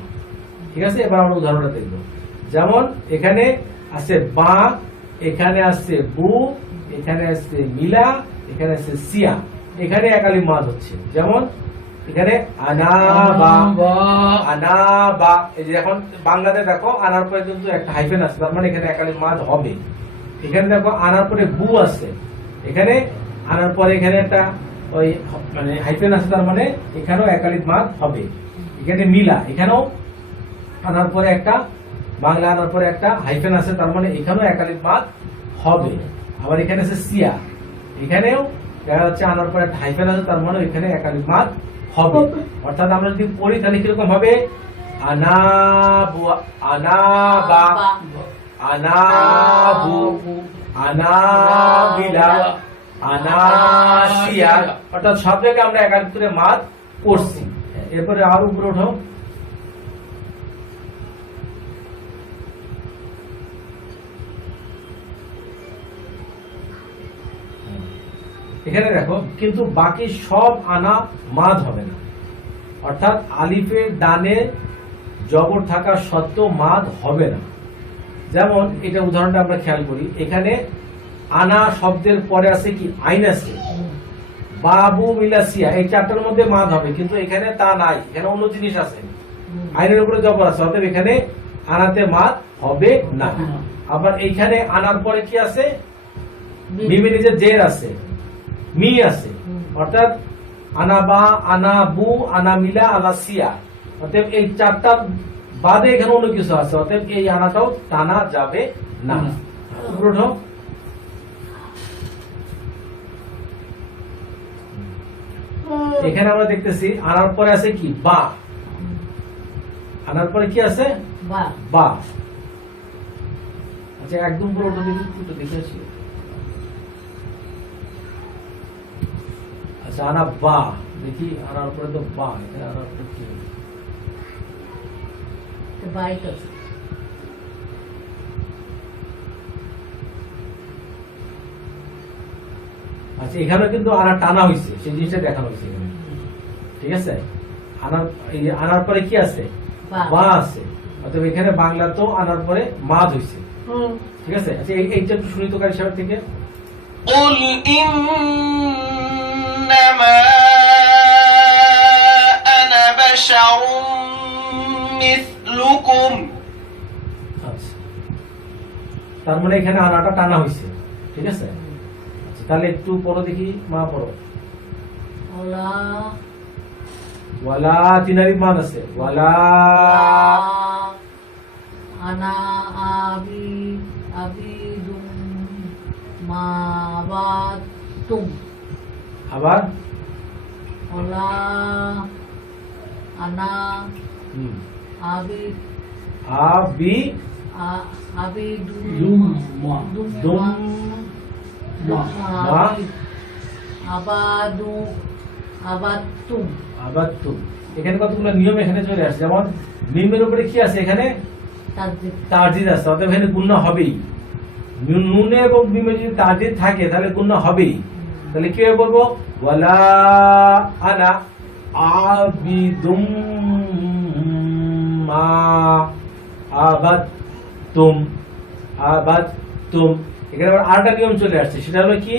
ঠিক আছে, এবার আমরা উদাহরণটা দেখব। যেমন এখানে আছে বা, এখানে আছে বু, এখানে আছে মিলা, এখানে আছে সিয়া, এখানে এক আলিফ মাদ হচ্ছে। যেমন এখানে আনা বা, আনা বা, এই যে এখন বাংলাতে দেখো আনার পরে কিন্তু একটা হাইফেন আছে, তার মানে এখানে এক আলিফ মাদ হবে। এখানে দেখো আনার পরে বু আছে, এখানে আনার পরে এখানে একটা ওই মানে হাইফেন আছে, তার মানে এখানেও এক আলিফ মাদ হবে। এখানে মিলা, এখানেও আনার পরে একটা বাংলা আনার পরে একটা হাইফেন আছে, তার মানে এখানেও এক আলিফ মাদ হবে। আবার এখানে আছে সিয়া, এখানেও দেখা যাচ্ছে আনার পরে একটা হাইফেন আছে, তার মানে এখানে এক আলিফ মাদ হবে। অর্থাৎ আমরা যদি পড়ি তাহলে কিরকম হবে? আনা বু, আনা বা, আনা বু, আনা মিলা, আনা সিয়া, অর্থাৎ সব জায়গায় আমরা এক আলিফ করে মাদ পড়ছি। এরপরে আর উপরে ওঠো। এখানে দেখো কিন্তু বাকি সব আনা মাদ হবে না, অর্থাৎ আলিফের ডানে জবর থাকা সত্ত্বেও মাদ হবে না। যেমন এটা উদাহরণটা আমরা খেয়াল করি, এখানে আনা শব্দের পরে আছে কি আইন আছে, বাবু মিলাসিয়া এই চারটার মধ্যে মাদ হবে, কিন্তু এখানে তা নাই, এখানে অন্য জিনিস আছে, আইনের উপরে জবর আছে, অতএব এখানে আনাতে মাদ হবে না। আবার এইখানে আনার পরে কি আছে? মিমে নিজে জের আছে, মি আছে, অর্থাৎ আনা বা, আনা বু, আনা মিলা, আনা সিয়া, অতএব এই চারটা বাদে এখানে অন্য কিছু আছে, অতএব এই আনাটাও টানা যাবে না। না। উপরে ওঠো। এখানে আমরা দেখতেছি আনার পরে আছে কি বা, আনার পরে কি আছে বা বা। আচ্ছা একদম পুরো ওটা দেখি, একটু দেখে আসি। আচ্ছা আনা বা, দেখি আনার পরে তো বা, এখানে আনার পরে কি হবে? বাইক আছে। আচ্ছা এখানে কিন্তু আনা টানা হয়েছে, সেই জিনিসটা দেখানো হয়েছে এখানে, ঠিক আছে। আনার এই যে আনার পরে কি আছে বা। বা আছে, অতএব এখানে বাংলা তো আনার পরে মাদ হয়েছে, ঠিক আছে। আচ্ছা এইটা একটু শুনি তো কারি সাহেব থেকে। قل إنما أنا بشر مثلكم আচ্ছা তার মানে এখানে আনাটা টানা হয়েছে, ঠিক আছে। আচ্ছা তাহলে একটু পড়ো দেখি, মা পড়ো। ওলা ওয়ালা তিনারি মান আছে, ওয়ালা আনা আবি আবিদুম মাবাতুম। আবার ওলা আনা হুম, আবি আবি আবিদুম দুম মা দুম মা আবাদু আবাতুম। আবার তো এখানে কতগুলো নিয়ম এখানে চলে আসে, যেমন মিমের উপরে কি আছে, এখানে তাজদিদ তাজিদ আছে, অতএব এখানে গুণনা হবেই। নুনে এবং মিমে যদি তাজিদ থাকে তাহলে গুণনা হবেই। তাহলে কি হবে বলবো, ওয়ালা আনা আবিদুম মা আবাদতুম, আবাদতুম। এখানে আবার আরেকটা নিয়ম চলে আসছে, সেটা হলো কি,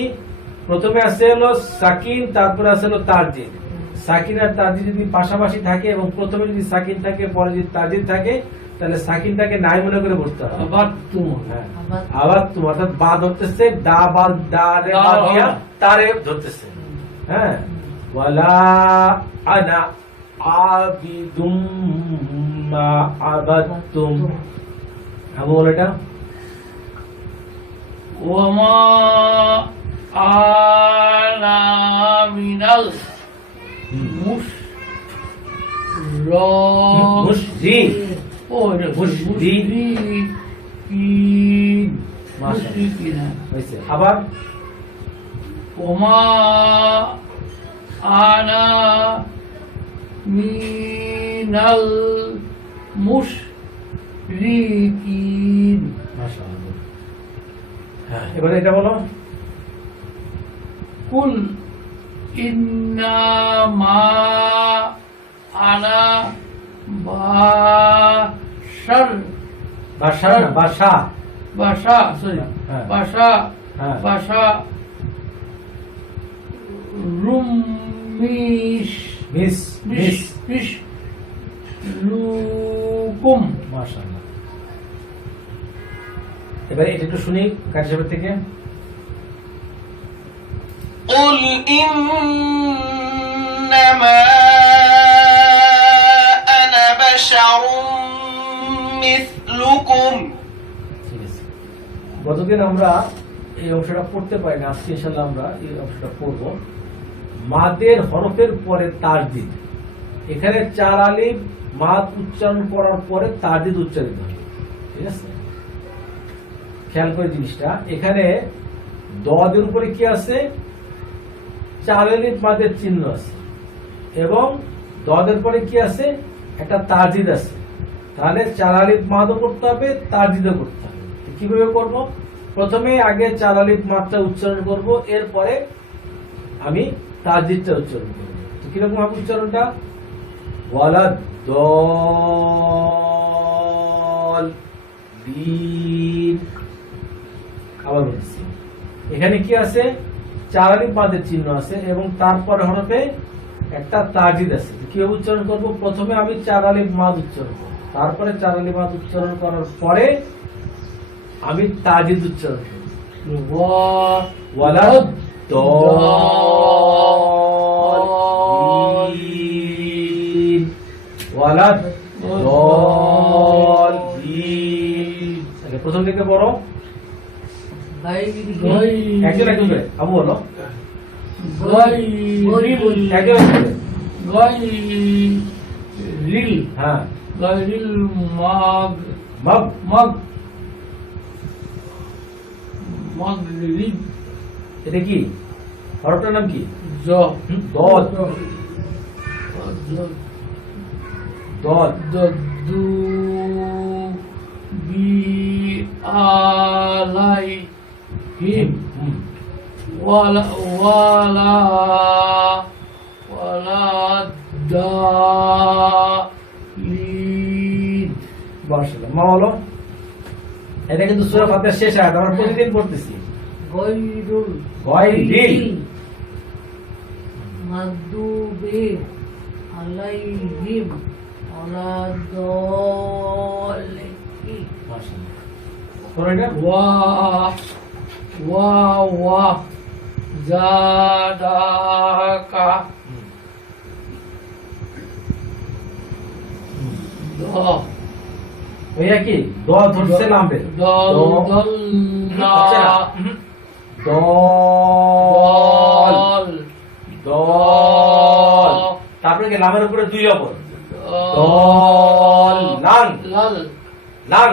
প্রথমে আছে হলো সাকিন, তারপরে আছে হলো তাজিদ। সাকিন আর তাজিদ যদি পাশাপাশি থাকে এবং প্রথমে যদি সাকিন থাকে পরে যদি তাজিদ থাকে, তাহলে সাকিনটাকে নাই মনে করে বসতে হবে। আবার তুমি হ্যাঁ। আবাদ আবার তোমার অর্থাৎ বা ধরতেছে, দা বা দা রে বা দিয়া তারে ধরতেছে। হ্যাঁ, ওয়ালা আনা আবিদুম মা আবাদতুম। আমি বল এটা, ওমা আনা মিনাল মুশরি, ও এটা মুশরি। মুশরিকিন মুশরিকিন হয়েছে। আবার ওমা আনা মিনাল মুশরিকিন। মাশাআল্লাহ। হ্যাঁ, এবারে এটা বলো, কুল ইন্নামা আনা বাশার বাসা না বাসা, বাসা সরি হ্যাঁ। বাসা হ্যাঁ। বাসা রুমিশ মিস মিস, মিশ লুকুম। মাশাআল্লাহ। এবারে এটা একটু শুনি কারি সাহেবের থেকে। قل إنما أنا بشر مثلكم ঠিক আছে, গতদিন আমরা এই অংশটা পড়তে পারি না, আজকে ইনশাআল্লাহ আমরা এই অংশটা পড়ব। মাদের হরফের পরে তাজদিদ, এখানে চার আলিফ মাদ উচ্চারণ করার পরে তাজদিদ উচ্চারিত হয়, ঠিক আছে। খেয়াল করে জিনিসটা, এখানে দদের উপরে কি আছে, চার আলিফ মাদের চিহ্ন আছে এবং দদের পরে কি আছে, একটা তাজিদ আছে। তাহলে চার আলিফ মাদও করতে হবে, তাজিদও করতে হবে। কিভাবে করব, প্রথমে আগে চার আলিফ মাদটা উচ্চারণ করব, এরপরে আমি তাজিদটা উচ্চারণ করব। তো কিরকম হবে উচ্চারণটা, ওয়ালা দল আবার বলছি, এখানে কি আছে, চার আলিফ মাদের চিহ্ন আছে এবং তারপরে হরফে একটা তাজিদ আছে। কিভাবে উচ্চারণ করব, প্রথমে আমি চার আলিফ মাদ উচ্চারণ করব, তারপরে চার আলিফ মাদ উচ্চারণ করার পরে আমি তাজিদ উচ্চারণ করব। ওয়ালা দল ওয়ালা দল প্রথম থেকে বড় গাইরি একজন একজন করে আবু বলো গায়রিল একজন একজন করে গায়রিল হ্যাঁ গায়রিল মাগ মাগ মাগ মাগরিব এটা কি হরফটার নাম কি জ দদ দদ দু বি আলাই হিম হুম ওয়ালা ওয়ালা ওয়ালা দালিন মাশাআল্লাহ মা বলো এটা কিন্তু সূরা ফাতিহার শেষ আয়াত আমরা প্রতিদিন পড়তেছি গৈরুল গায়রিল মাগদুবে আলাইহিম ওয়ালাদ-দাল্লিন মাশাআল্লাহ পড়ো এটা ওয়া ওয়া ওয়া জাদাকা দ ওইটা কি দ ধরছে লাম্বে দল দল হচ্ছে না। দল দল তারপরে কি লামের উপরে দুই অপর দল লাং লাল লাং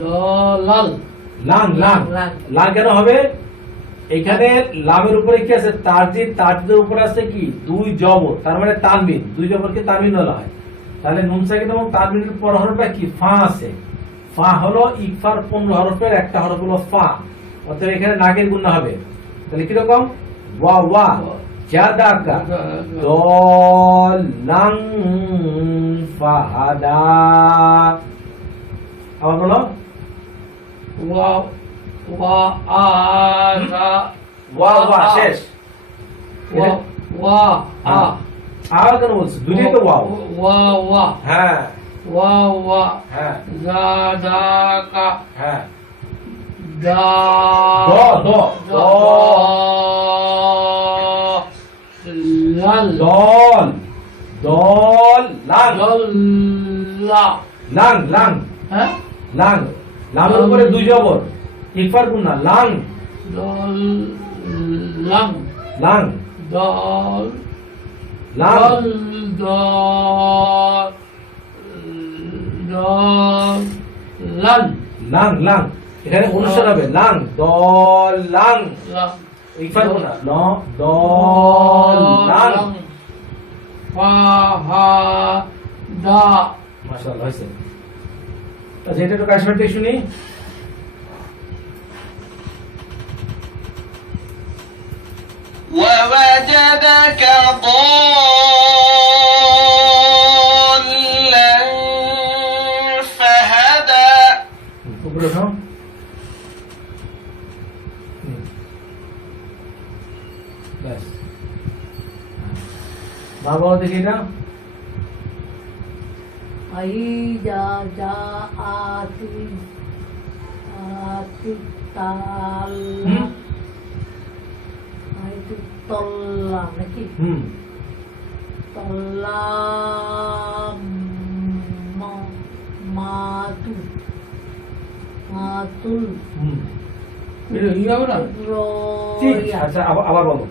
লাল লাং লাং লাং। লাং কেন হবে এখানে লামের উপরে কি আছে তারজিদ তারজিদের উপরে আছে কি দুই জবর তার মানে তানবিন দুই জবরকে তানবিন বলা হয় তাহলে নুন সাকিন এবং তানবিনের পর হরফটা কি ফা আছে ফা হলো ইকফার 15 হরফের একটা হরফ হলো ফা অতএব এখানে নাগের গুণা হবে তাহলে কি রকম ওয়া ওয়া জাদাকা দলাং ফাহাদা আবার বলো ওয়া ওয়া আযা ওয়া ওয়া শেষ ওয়া ওয়া আ আর কেন বলছো দুইটাই তো ওয়াও ওয়া ওয়া হ্যাঁ ওয়া ওয়া হ্যাঁ জাদাকা হ্যাঁ দা দ দ দ লাল দল দল লাং দল্লা লাং লাং হ্যাঁ লাং লামের উপরে দুই জবর ইকফার গুণা লাং দল লাং লাং দল লাং দল দল লাল লাং লাং এখানে অনুসার হবে লাং দল লাং লাং ইকফার গুণা ল দল লাং ফাহাদা মাশাআল্লাহ হয়েছে তো যেটা একটু কাশমারটি শুনি ووجدك ضالا فهدى উপরে ওঠো ব্যাস বাবা দেখি না আইজা যা আতি আতি তাল হুম। আইতু তল্লা নাকি তল্লা মাতু মাতুল এটা কি হবে না ঠিক রয়া আচ্ছা আবার বলো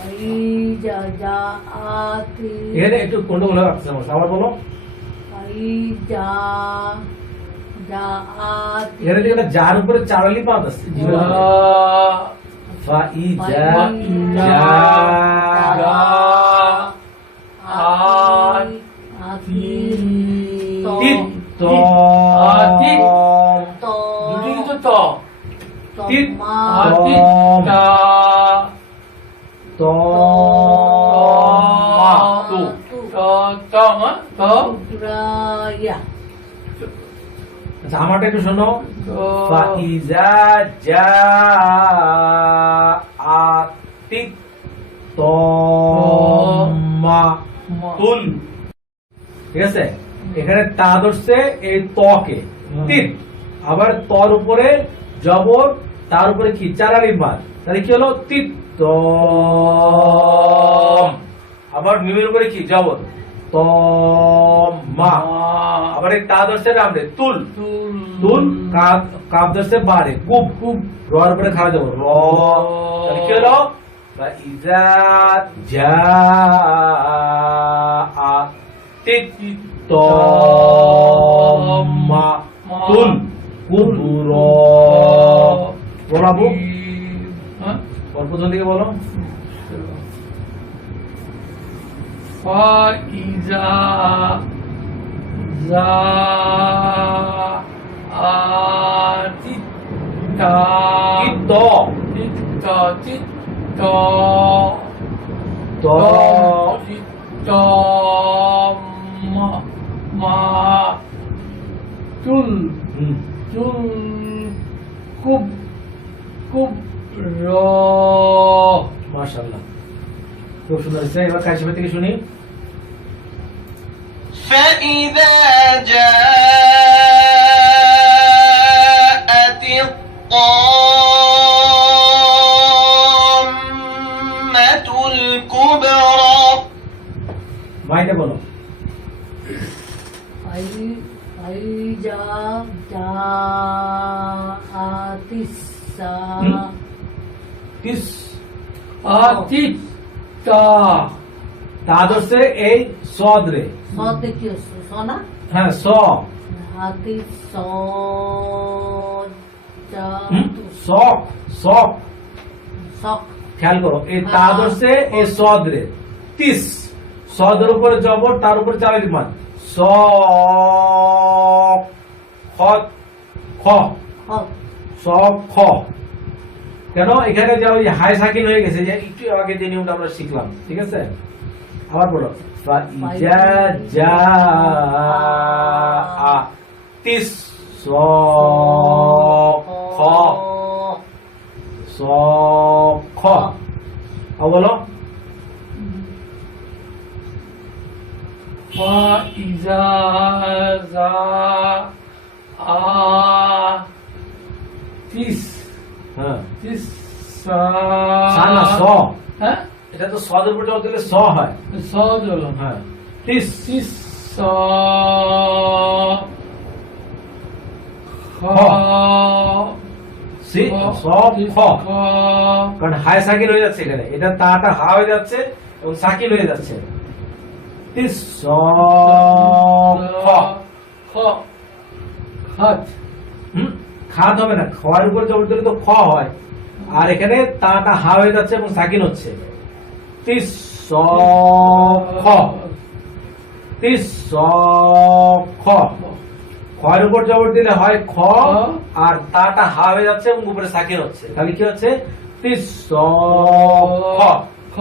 আইজা যা আতি এখানে একটু গন্ডগোল হয়ে আসছে আমার আবার বলো আইজা যা আতি এখানে দেখো যার উপরে চারালি পাত আছে ফাইজা যা তিত ত তিত। ত দুটি কিন্তু ত তিত আতিতা ত মা তু ত তম ত রায়া আচ্ছা আমারটা একটু শোনো ত ফাইজা যা আতিত ত মা তুল ঠিক আছে এখানে তা ধরছে এই তকে তিত আবার তর উপরে জবর তার উপরে কি চারালির মার তাহলে কি হলো তিত আবার মিমের উপরে কি জবর তমা আবার এই তা ধরছে রামরে তুল তুল তুল কাপ কাপ ধরছে বারে কুব কুব রর উপরে খাড়া দেবো র তাহলে কি হলো ইজা যা আ তিত তম্মা তুল কুবুর বলাবো হ্যাঁ অল্প জলদি বলো ফাইজা যা আতিতা ইত চিত্তা চিত্ত ত চিত্ত মা চুল চুল খুব খুব র মাশাআল্লাহ খুব সুন্দর হয়েছে এবার কাশিফা থেকে শুনি فإذا جاءت الطامة الكبرى মাইকে বলো ফাইজা যা আতিসা কিস আতিতা তা ধরছে এই সদ রে সতে কি হচ্ছে সোনা হ্যাঁ স আতিস শক শক শক খেয়াল করো এই তা ধরছে এই সদ রে তিস সদের উপরে জবর তার উপরে চালালি মান স খ খ সব খ কেন এখানে যে ওই হাই সাকিন হয়ে গেছে যে একটু আগে যে নিয়মটা আমরা শিখলাম ঠিক আছে আবার বলো ফাইজা যা আ তিস স খ স খ আবার বলো ফাইজা যা আতিস হ্যাঁ তিসা সানা স হ্যাঁ এটা তো সদের উপরে জবর দিলে স হয় সদল হ্যাঁ তিস তিসা খ সি সব খ কারণ হাই সাকিন হয়ে যাচ্ছে এখানে এটা তাটা হা হয়ে যাচ্ছে এবং সাকিন হয়ে যাচ্ছে তিস স খ খ খাত খাত হবে না খাওয়ার উপর জবর দিলে তো খ হয় আর এখানে তাটা হা হয়ে যাচ্ছে এবং সাকিন হচ্ছে তিস স খ তিস স খ খয়ের উপর জবর দিলে হয় খ আর তাটা হা হয়ে যাচ্ছে এবং উপরে সাকিন হচ্ছে তাহলে কি হচ্ছে তিস স খ খ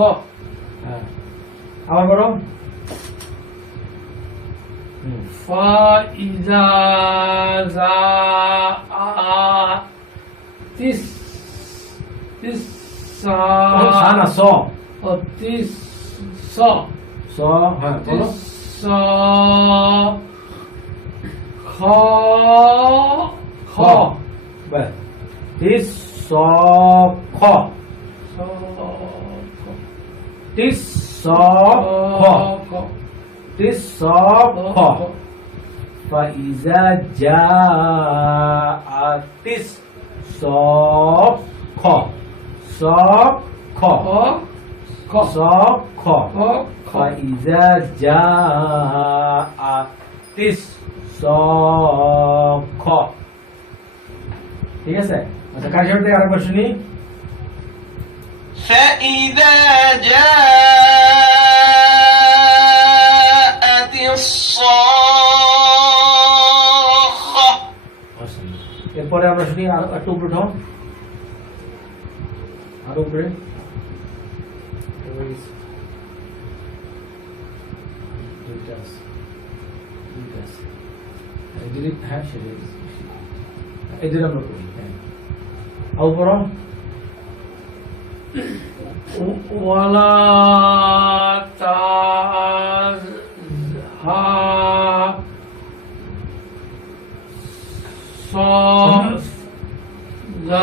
হ্যাঁ। আবার বলো ফাইজা যা তিস তিসা সানা স তিস স হ্যাঁ বলো তিসা খ খ ব্যাস তিস স খ তিস স খ তিস স খ ফাইজা যা তিস স খ স খ স খ ফাইজা যা তিস স খ ঠিক আছে আচ্ছা কার সাথে আরেকবার শুনি فإذا جاءت الصاخة এরপরে আমরা শুনি আর একটু উপরে উঠাও আরো উপরে হ্যাঁ সেটাই এই দুটো আমরা করি হ্যাঁ আর উপর ওয়ালা তাজ হা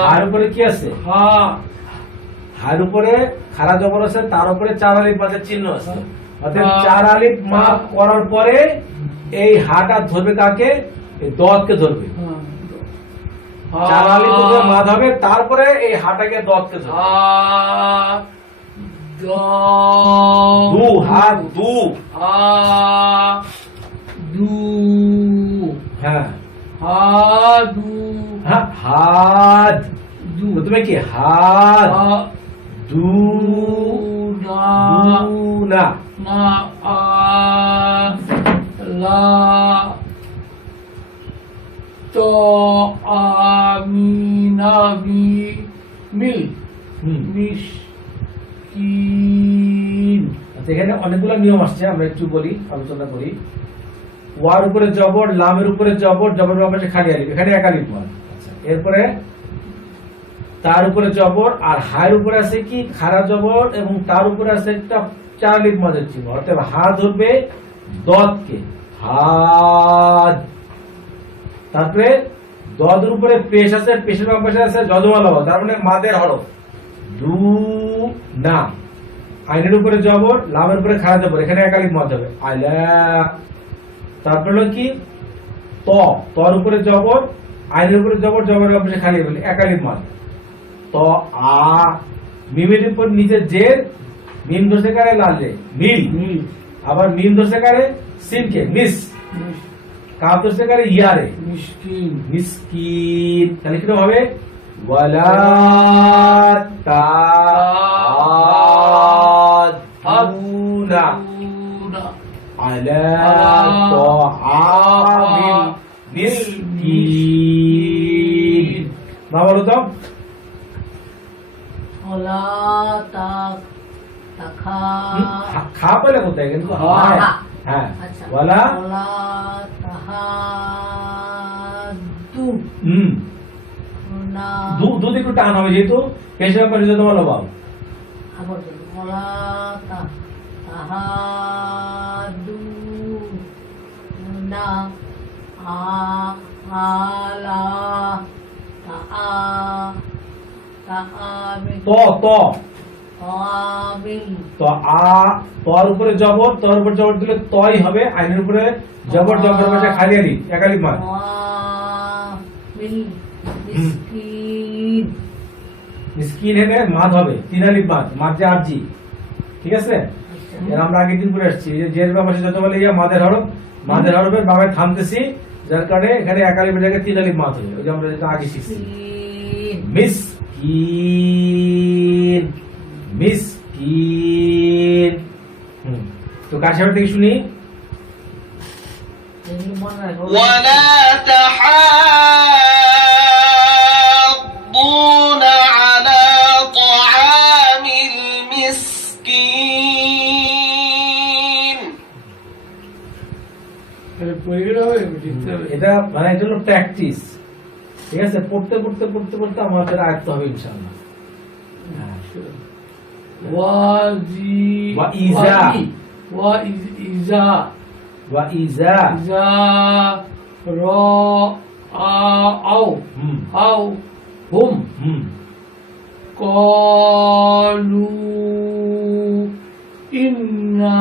হার উপরে কি আছে হা হার উপরে খাড়া জবর আছে তার উপরে চার আলিফ মাঝে চিহ্ন আছে অর্থাৎ চার আলিফ মাপ করার পরে এই হাটা ধরবে কাকে? এই দতকে ধরবে। চার আলিফ প্রথমে মাদ হবে, তারপরে এই হাটাকে দতকে ধরবে। দু হাত দু। হ্যাঁ হ্যাঁ হাত দু প্রথমে কি হাত দু না আচ্ছা, এখানে অনেকগুলো নিয়ম আসছে, আমরা একটু বলি, আলোচনা করি। ওয়ার উপরে জবর, লামের উপরে জবর, জবর পাশে খালি আলিফ, এখানে এক আলিফ মাদ। আচ্ছা, এরপরে তার উপরে জবর, আর হায়ের উপরে আছে কি খাড়া জবর, এবং তার উপরে আছে একটা চার আলিফ মাদের চিহ্ন, অর্থাৎ হা ধরবে দতকে, হাদ। তারপরে দদের উপরে পেশ আছে, পেশের বাম পাশে আছে যজমালা, তার মানে মাদের হরফ দু না। আইনের উপরে জবর, লামের উপরে খাড়া জবর, এখানে এক আলিফ মাদ হবে আইলা। তারপরে হলো কি ত, তর উপরে জবর, আইনের উপরে জবর, জবরের বাম পাশে খালি বলি এক আলিফ মাদ ত আ। মিমের উপর নিচে জের, মিম ধরছে কারে লালে মিল, আবার মিম ধরছে কারে সিনকে মিস, কাপ ধরছে কারে ইয়ারে মিসকিন। মিসকিন। তাহলে কিরকম হবে? ওয়ালা তা'আদুনা আলা তা'আমিল মিসকিন। না বলো তো? খা বলে কোথায়? কিন্তু হ্যাঁ হ্যাঁ ওয়ালা দু দু একটু টান হবে, যেহেতু পেশা করে যেতে বলো বাবু। তর উপরে জবর, তর উপর জবর দিলে তই হবে, আইনের উপরে জবর, জবর পাশে খালি আলিফ, এক আলিফ মাদ। মিসকিন এখানে মাদ হবে, তিন আলিফ মাদ, মাদ যে আরজি, ঠিক আছে? এর আমরা আগের দিন পড়ে আসছি, যে জের বাম পাশে যত বলে ইয়া মাদের হরফ, মাদের হরফের বামে থামতেছি, যার কারণে এখানে এক আলিফের জায়গায় তিন আলিফ মাদ হবে, ওই যে আমরা যেটা আগে শিখছি। মিসকিন মিসকিন। তো কার সামনে থেকে শুনি? ولا تحاضون على طعام المسكين। এটা মানে এটা হলো প্র্যাকটিস, ঠিক আছে? পড়তে পড়তে পড়তে পড়তে আমাদের আয়ত্ত হবে ইনশাআল্লাহ। ওয়াইজা হুম কলু ইন্না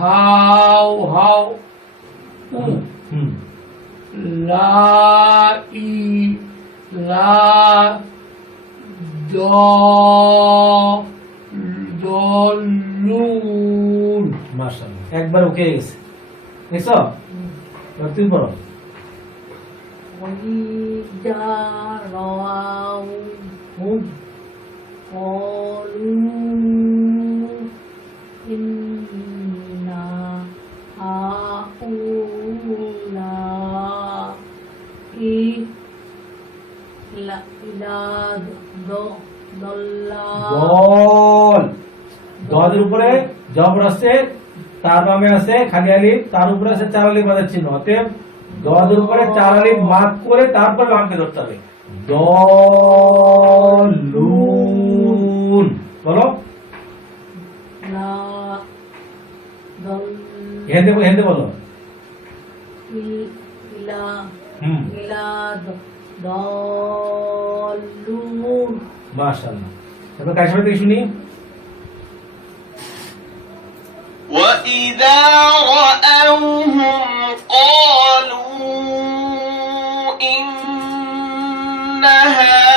হাও হাও লা ই লা দলুন। মাশাআল্লাহ, একবার ওকে গেছে, দেখছো? এবার তুমি পড়ো। দলের উপরে জবর আছে, তার বামে আছে খালি আলিফ, তার উপরে আছে চার আলিফ মাদের চিহ্ন, অতএব দলের উপরে চার আলিফ মাদ করে তারপর বামকে ধরতে হবে। দলুন বলো। হেন্দে বলো। মাশাআল্লাহ। এবার কার সামনে থেকে শুনি? وإذا رأوهم قالوا إن هؤلاء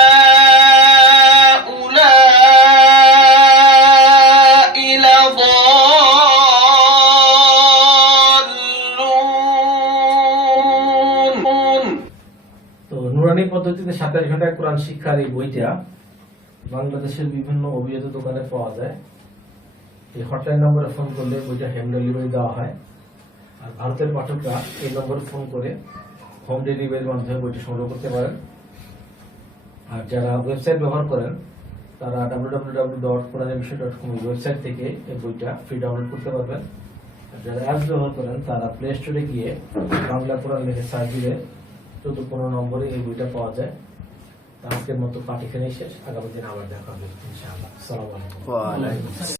لضالون। তো নুরানি পদ্ধতিতে 27 ঘন্টায় কোরআন শিক্ষার এই বইটা বাংলাদেশের বিভিন্ন অভিজাত দোকানে পাওয়া যায়। এই হটলাইন নম্বরে ফোন করলে বইটা হোম ডেলিভারি দেওয়া হয়। আর ভারতের পাঠকরা এই নম্বরে ফোন করে হোম ডেলিভারির মাধ্যমে বইটা সংগ্রহ করতে পারেন। আর যারা ওয়েবসাইট ব্যবহার করেন তারা www.quranebishop.com ওয়েবসাইট থেকে এই বইটা ফ্রি ডাউনলোড করতে পারবেন। আর যারা অ্যাপস ব্যবহার করেন তারা প্লে স্টোরে গিয়ে বাংলা কোরআন লিখে সার্চ দিলে 14-15 নম্বরে এই বইটা পাওয়া যায়। তো আজকের মতো পাঠ এখানেই শেষ। আগামী দিন আবার দেখা হবে ইনশাআল্লাহ। আসসালামু আলাইকুম।